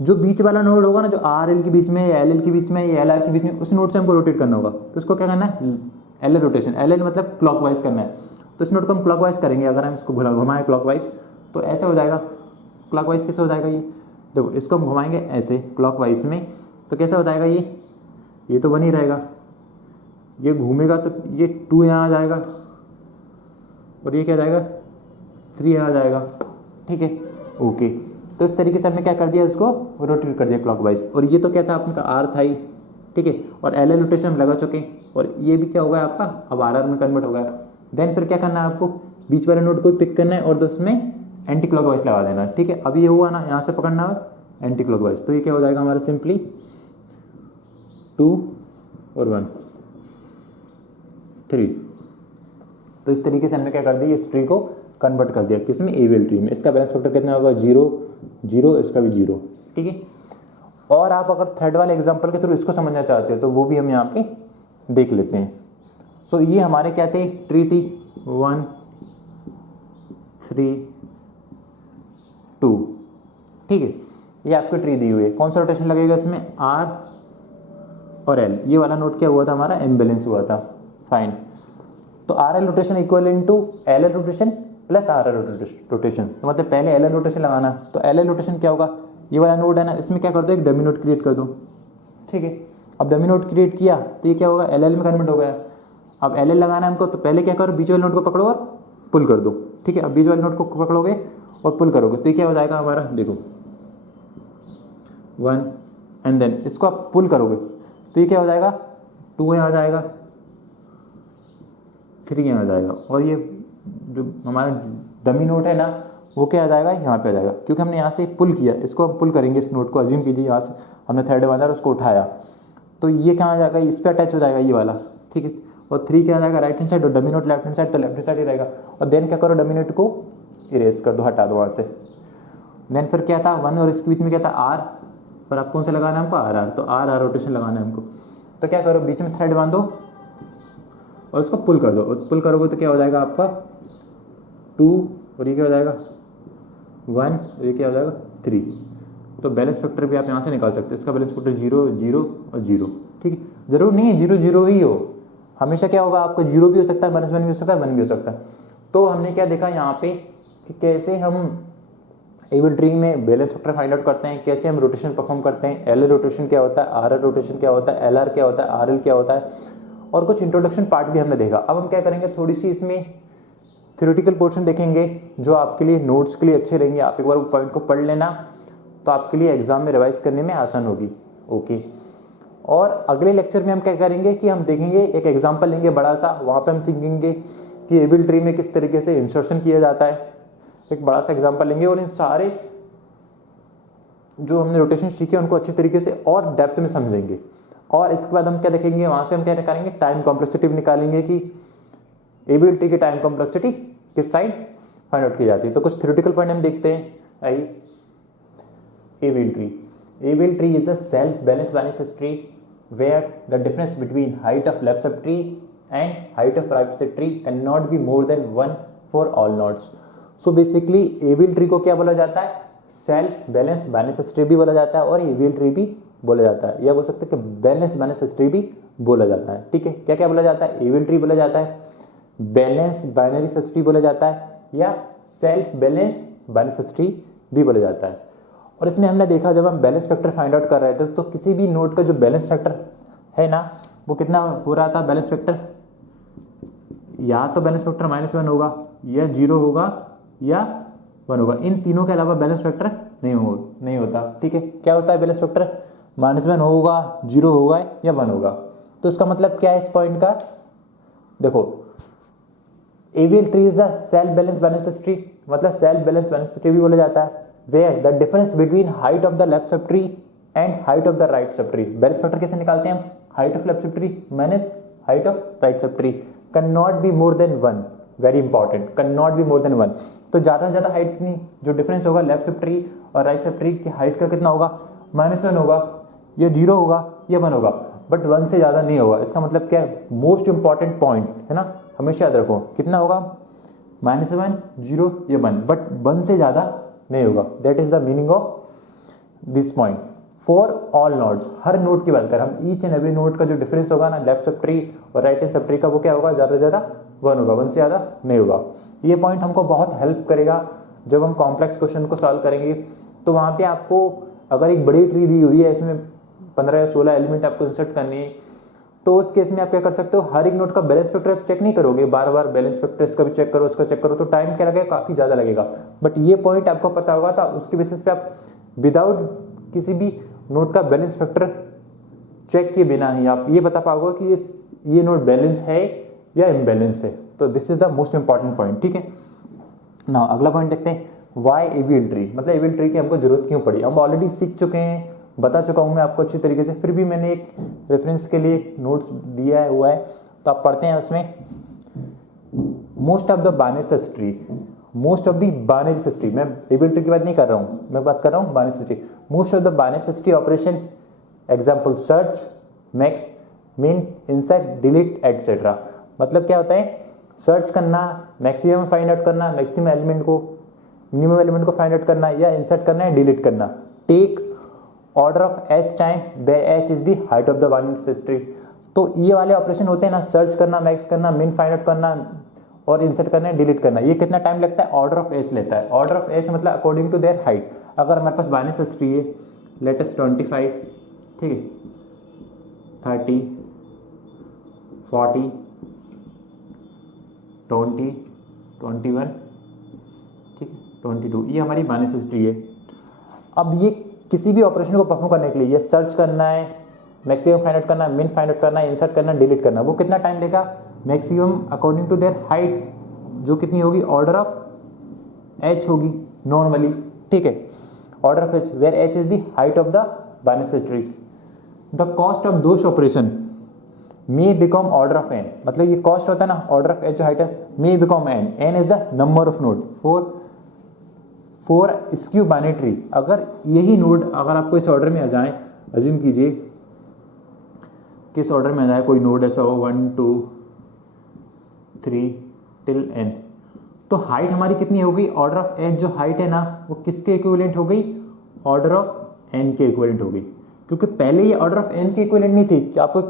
जो बीच वाला नोड होगा ना, जो आर एल के बीच में या एल एल के बीच में या एल आर के बीच में, उस नोड से हमको रोटेट करना होगा। तो इसको क्या करना है, L L rotation, L L मतलब क्लॉकवाइज करना है। तो इस नोड को हम क्लॉकवाइज करेंगे, अगर हम इसको घुमाएं क्लॉकवाइज तो ऐसे हो जाएगा। क्लॉकवाइज कैसे हो जाएगा, ये देखो इसको हम घुमाएंगे ऐसे क्लॉकवाइज में, तो कैसे हो जाएगा, ये तो बन ही रहेगा। ये घूमेगा तो ये 2 यहाँ आ जाएगा और ये क्या जाएगा, 3 यहाँ आ जाएगा, ठीक है, ओके। तो इस तरीके से हमने क्या कर दिया, इसको रोटेट कर दिया क्लॉकवाइज। और ये तो क्या था आपका आर था ही, ठीक है, और एल एल रोटेशन हम लगा चुके, और ये भी क्या हो गया आपका, अब आर आर में कन्वर्ट हो गया। देन फिर क्या करना है आपको, बीच वाले नोड को पिक करना है और तो उसमें एंटी क्लॉकवाइज लगा देना है, ठीक है। अब ये हुआ ना, यहाँ से पकड़ना है एंटी क्लॉकवाइज, तो ये क्या हो जाएगा हमारा, सिंपली 2 और 1 3। तो इस तरीके से हमने क्या कर दिया, इस ट्री को कन्वर्ट कर दिया किसमें, एवीएल ट्री में। इसका बैलेंस फैक्टर कितना होगा, 0 0, इसका भी 0, ठीक है। और आप अगर थर्ड वाले एग्जांपल के थ्रू इसको समझना चाहते हो तो वो भी हम यहाँ पे देख लेते हैं। सो ये हमारे क्या थे, ट्री थी 1 3 2, ठीक है। ये आपकी ट्री दी हुई है। कौन सा रोटेशन लगेगा इसमें, आर और एल। ये वाला नोट क्या हुआ था हमारा, इम्बैलेंस हुआ था, फाइन। तो R L rotation equal to L L rotation plus R L rotation, तो मतलब पहले एल एल रोटेशन लगाना। तो एल एल रोटेशन क्या होगा, ये वाला नोड है ना, इसमें क्या कर दो, एक डमी नोड क्रिएट कर दो, ठीक है। अब डमी नोड क्रिएट किया तो ये क्या होगा, एल एल में कन्वर्ट हो गया। अब एल एल लगाना है हमको, तो पहले क्या करो, बीच वाले नोड को पकड़ो और पुल कर दो, ठीक है। अब बीच वाले नोड को पकड़ोगे और पुल करोगे तो ये क्या हो जाएगा हमारा, देखो 1 एंड देन इसको आप पुल करोगे तो ये क्या हो जाएगा, 2 यहाँ आ जाएगा, 3 यहाँ आ जाएगा, और ये जो हमारा डमी नोट है ना वो क्या आ जाएगा, यहाँ पे आ जाएगा, क्योंकि हमने यहाँ से पुल किया। इसको हम पुल करेंगे, इस नोट को अज्यूम कीजिए, यहाँ से हमने थर्ड वाला उसको उठाया तो ये कहाँ आ जाएगा, इस पर अटैच हो जाएगा ये वाला, ठीक है। और 3 क्या आ जाएगा, राइट हैंड साइड, और dummy note left hand side, तो लेफ्ट हैंड साइड ही रहेगा। और देन क्या करो, डमी नोट को इरेज कर दो, हटा दो वहाँ से। देन फिर क्या था, 1 और इसके बीच में क्या था, आर, पर आप कौन सा लगाना है हमको, आर आर, तो आर आर रोटेशन लगाना है हमको। तो क्या करो, बीच में थ्रेड बांधो और उसको पुल कर दो, और पुल करोगे तो क्या हो जाएगा आपका 2, और ये क्या हो जाएगा 1, और ये क्या हो जाएगा 3। तो बैलेंस फैक्टर भी आप यहाँ से निकाल सकते हैं। इसका बैलेंस फैक्टर 0 0 और 0, ठीक है। जरूर नहीं है 0 0 ही हो, हमेशा क्या होगा आपको 0 भी हो सकता है, -1 भी हो सकता है, 1 भी हो सकता है। तो हमने क्या देखा यहाँ पे कि कैसे हम एवीएल ट्री में बैलेंस फैक्टर फाइंड आउट करते हैं, कैसे हम रोटेशन परफॉर्म करते हैं, एल रोटेशन क्या होता है, आर रोटेशन क्या होता है, एल क्या होता है, आर क्या होता है, और कुछ इंट्रोडक्शन पार्ट भी हमने देखा। अब हम क्या करेंगे, थोड़ी सी इसमें थ्योरेटिकल पोर्शन देखेंगे जो आपके लिए नोट्स के लिए अच्छे रहेंगे। आप एक बार वो पॉइंट को पढ़ लेना तो आपके लिए एग्जाम में रिवाइज करने में आसान होगी, ओके। और अगले लेक्चर में हम क्या करेंगे कि हम देखेंगे, एक एग्जाम्पल लेंगे बड़ा सा, वहाँ पे हम सीखेंगे कि एवीएल ट्री में किस तरीके से इंसर्शन किया जाता है। एक बड़ा सा एग्जाम्पल लेंगे और इन सारे जो हमने रोटेशन सीखे उनको अच्छे तरीके से और डेप्थ में समझेंगे। और इसके बाद हम क्या देखेंगे, वहाँ से हम क्या करेंगे, टाइम कॉम्प्लेक्सिटी निकालेंगे कि एवीएल ट्री की टाइम कॉम्प्लेक्सिटी किस साइड फाइंड आउट की जाती है। तो कुछ थ्योरेटिकल पॉइंट हम देखते हैं। आइए, AVL tree is a self balance balance tree where the difference between height of left subtree and height of right subtree cannot be more than 1 for all nodes. So basically AVL tree को क्या बोला जाता है, self balance balance tree भी बोला जाता है और एवीएल ट्री भी बोला जाता है, या बोल सकते हैं कि बैलेंस बैलेंस ट्री भी बोला जाता है, ठीक है। क्या क्या बोला जाता है, एवीएल ट्री बोला जाता है, बैलेंस बाइनरी सर्च ट्री बोला जाता है, या self balance balance search tree भी बोला जाता है। और इसमें हमने देखा जब हम बैलेंस फैक्टर फाइंड आउट कर रहे थे तो किसी भी नोड का जो बैलेंस फैक्टर है ना वो कितना हो रहा था बैलेंस फैक्टर, या तो बैलेंस फैक्टर -1 होगा, या 0 होगा, या 1 होगा। इन तीनों के अलावा बैलेंस फैक्टर नहीं होता। ठीक है, क्या होता है बैलेंस फैक्टर, -1 होगा, 0 होगा, या 1 होगा। तो इसका मतलब क्या है इस पॉइंट का, देखो AVL tree is a self balance balance tree, मतलब सेल्फ बैलेंस बैलेंस ट्री भी बोला जाता है, where the difference between height of the left subtree and height of the right subtree. Balance factor कैसे निकालते हैं हम, height of left subtree minus height of right subtree can not be more than 1, very important, can not be more than 1। तो ज्यादा से ज्यादा height नहीं, जो डिफरेंस होगा लेफ्ट सब ट्री और राइट सब ट्री की height का कितना होगा, -1 होगा, या 0 होगा, या 1 होगा, बट 1 से ज्यादा नहीं होगा। इसका मतलब क्या है, मोस्ट इंपॉर्टेंट पॉइंट है ना, हमेशा याद रखो, कितना होगा, -1, 0 या 1, बट 1 से ज्यादा नहीं होगा। That is the meaning of this point for all nodes. Her node की बात करें हम, ईच एंड एवरी नोड का जो डिफरेंस होगा ना लेफ्ट सब ट्री और राइट हैंड सब ट्री का, वो क्या होगा, ज्यादा से ज्यादा 1 होगा, 1 से ज्यादा नहीं होगा। ये पॉइंट हमको बहुत हेल्प करेगा जब हम कॉम्प्लेक्स क्वेश्चन को सॉल्व करेंगे। तो वहां पे आपको अगर एक बड़ी ट्री दी हुई है, इसमें 15 या 16 एलिमेंट आपको इंसर्ट करनी है, तो उस केस में आप क्या कर सकते हो, हर एक नोड का बैलेंस फैक्टर चेक नहीं करोगे, बार बार बैलेंस फैक्टर इसका भी चेक करो, उसका चेक करो, तो टाइम क्या लगेगा, काफी ज्यादा लगेगा। बट ये पॉइंट आपको पता होगा, था उसके बेसिस पे आप विदाउट किसी भी नोड का बैलेंस फैक्टर चेक किए बिना ही आप ये बता पाओगे कि ये नोड बैलेंस है या इम्बैलेंस है। तो this is the most important point. ठीक है, नाउ अगला पॉइंट देखते हैं, वाई AVL ट्री, मतलब AVL ट्री की हमको जरूरत क्यों पड़ी। हम ऑलरेडी सीख चुके हैं, बता चुका हूं मैं आपको अच्छी तरीके से, फिर भी मैंने एक रेफरेंस के लिए नोट्स दिया हुआ है, तो आप पढ़ते हैं उसमें। Most of the binary tree, most of the binary tree, मैं AVL ट्री की बात नहीं कर रहा हूं, मैं बात कर रहा हूं binary tree. Most of the binary tree operation, example search, max, min, insert, delete etcetera. मतलब क्या होता है, सर्च करना, मैक्सिमम फाइंड आउट करना, मैक्सिमम एलिमेंट को, मिनिमम एलिमेंट को फाइंड आउट करना, या इंसर्ट करना है, डिलीट करना। Take order of h time where h is the height of the binary tree. तो ये वाले ऑपरेशन होते हैं ना, सर्च करना, मैक्स करना, मिन फाइंड आउट करना और इंसर्ट करना है, डिलीट करना, ये कितना टाइम लगता है, ऑर्डर ऑफ एच लेता है। ऑर्डर ऑफ एच मतलब अकॉर्डिंग टू देयर हाइट। अगर हमारे पास बाइनरी ट्री है, लेट अस 25, ठीक है, 30, 40, 20, 21, ठीक है, 22, ये हमारी बाइनरी ट्री है। अब ये किसी भी ऑपरेशन को परफॉर्म करने के लिए, ये सर्च करना है, मैक्सिमम फाइंड आउट करना, मिन फाइंड आउट करना, इंसर्ट करना, डिलीट करना, वो कितना टाइम लेगा, maximum according to their height, जो कितनी होगी, ऑर्डर ऑफ एच होगी नॉर्मली। ठीक है, order of h where h is the height of the binary tree. The cost of those operation may become order of n, मतलब ये cost होता है ना, ऑर्डर ऑफ एच जो हाइट है, may become n, n is the number of node for skew binary tree. अगर यही node अगर आपको इस ऑर्डर में आ जाए, अज्यूम कीजिए किस ऑर्डर में आ जाए, कोई नोड ऐसा हो 1 2 3 टिल n, तो हाइट हमारी कितनी हो गई, ऑर्डर ऑफ एच जो हाइट है ना, वो किसके इक्विवेलेंट हो गई, ऑर्डर ऑफ n के इक्विवेलेंट हो गई। क्योंकि पहले ये ऑर्डर ऑफ n के इक्विवेलेंट नहीं थी कि आपको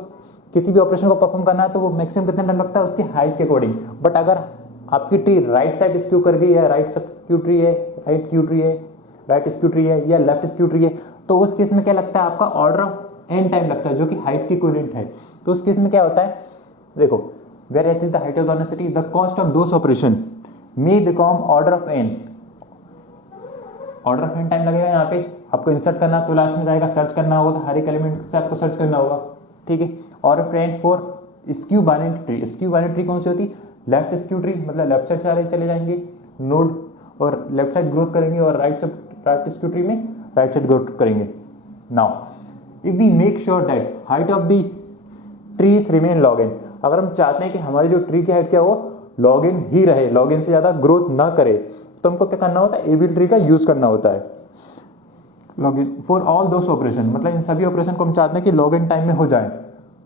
किसी भी ऑपरेशन को परफॉर्म करना है तो वो मैक्सिमम कितना टाइम लगता है उसकी हाइट के अकॉर्डिंग। बट अगर आपकी ट्री राइट साइड स्क्यू कर गई है, राइट स्क्यू ट्री है, राइट क्यू ट्री है, राइट स्क्यू ट्री है, या लेफ्ट स्क्यू ट्री है, तो उस केस में क्या लगता है, आपका ऑर्डर ऑफ n टाइम लगता है, जो कि हाइट की इक्विवेलेंट है। तो उस केस में क्या होता है, देखो, where h is the height of the velocity, the cost of those operation may become order of n। Order of n time लगेगा यहाँ पे, आपको इंसर्ट करना तो लास्ट में जाएगा, सर्च करना होगा तो हर एक एलिमेंट से आपको सर्च करना होगा। ठीक है, order of n for skew binary tree. Skew binary tree कौन सी होती है, लेफ्ट स्क्यू ट्री, मतलब लेफ्ट साइड सारे चले जाएंगे नोड और लेफ्ट साइड ग्रोथ करेंगे, और राइट स्क्यू ट्री में राइट साइड ग्रोथ करेंगे। Now if we make sure that height of the trees remain log n, अगर हम चाहते हैं कि हमारी जो ट्री की हाइट क्या हो, log n ही रहे, log n से ज्यादा ग्रोथ ना करे, तो हमको क्या करना होता है, AVL ट्री का यूज करना होता है। log n for all those operation, मतलब इन सभी ऑपरेशन को हम चाहते हैं कि log n टाइम में हो जाए,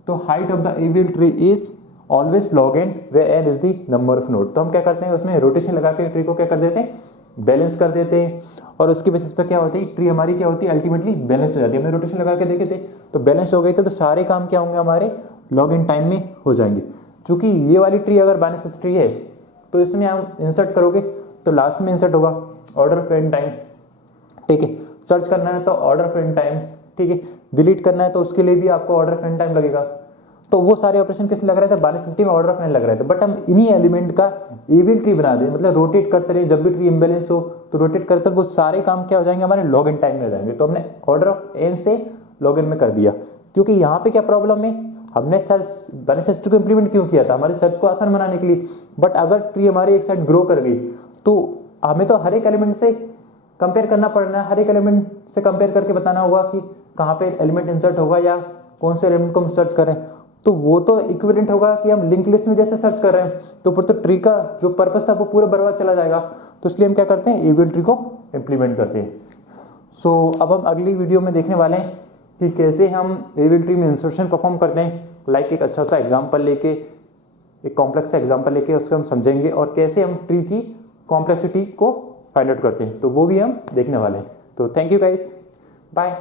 तो height of the AVL tree is always log n where n is the number of node। तो हम क्या करते हैं, उसमें रोटेशन लगा के ट्री को क्या कर देते हैं, बैलेंस कर देते हैं, और उसके बेसिस पे क्या होती है, ट्री हमारी क्या होती है, अल्टीमेटली बैलेंस हो जाती है। हमने रोटेशन लगा के देखे थे तो बैलेंस हो गई, तो सारे काम क्या होंगे, हमारे log n टाइम में हो जाएंगे। क्योंकि ये वाली ट्री अगर बाइनरी ट्री है तो इसमें आप इंसर्ट करोगे तो लास्ट में इंसर्ट होगा, ऑर्डर ऑफ n टाइम। ठीक है, सर्च करना है तो ऑर्डर ऑफ n टाइम। ठीक है, डिलीट करना है तो उसके लिए भी आपको ऑर्डर ऑफ n टाइम लगेगा। तो वो सारे ऑपरेशन किस लग रहे थे, बाइनरी सर्च ट्री में ऑर्डर ऑफ n लग रहे थे, बट हम इन्हीं एलिमेंट का एविल ट्री बना दें, मतलब रोटेट करते रहे, जब भी ट्री इम्बेलेंस हो तो रोटेट करते, वो सारे काम क्या हो जाएंगे हमारे लॉग n टाइम में हो जाएंगे। तो हमने ऑर्डर ऑफ n से log n में कर दिया, क्योंकि यहाँ पे क्या प्रॉब्लम है, हमने सर्च बाइनरी सर्च ट्री को इंप्लीमेंट क्यों किया था, हमारे सर्च को आसान बनाने के लिए। बट अगर ट्री हमारी एक साइड ग्रो कर गई तो हमें तो हर एक एलिमेंट से कंपेयर करना पड़ना है, हर एक एलिमेंट से कंपेयर करके बताना होगा कि कहाँ पे एलिमेंट इंसर्ट होगा या कौन से एलिमेंट को हम सर्च करें। तो वो तो इक्विवेलेंट होगा कि हम लिंक लिस्ट में जैसे सर्च कर रहे हैं, तो फिर तो ट्री का जो पर्पस था वो पूरा बर्बाद चला जाएगा। तो इसलिए हम क्या करते हैं, एविल ट्री को इम्प्लीमेंट करते हैं। सो अब हम अगली वीडियो में देखने वाले हैं कि कैसे हम एविल ट्री में इंसर्शन परफॉर्म करते हैं, लाइक एक अच्छा सा एग्जाम्पल लेके, एक कॉम्प्लेक्स सा एग्जाम्पल लेके उसको हम समझेंगे, और कैसे हम ट्री की कॉम्प्लेक्सिटी को फाइंड आउट करते हैं, तो वो भी हम देखने वाले हैं। तो थैंक यू गाइस, बाय।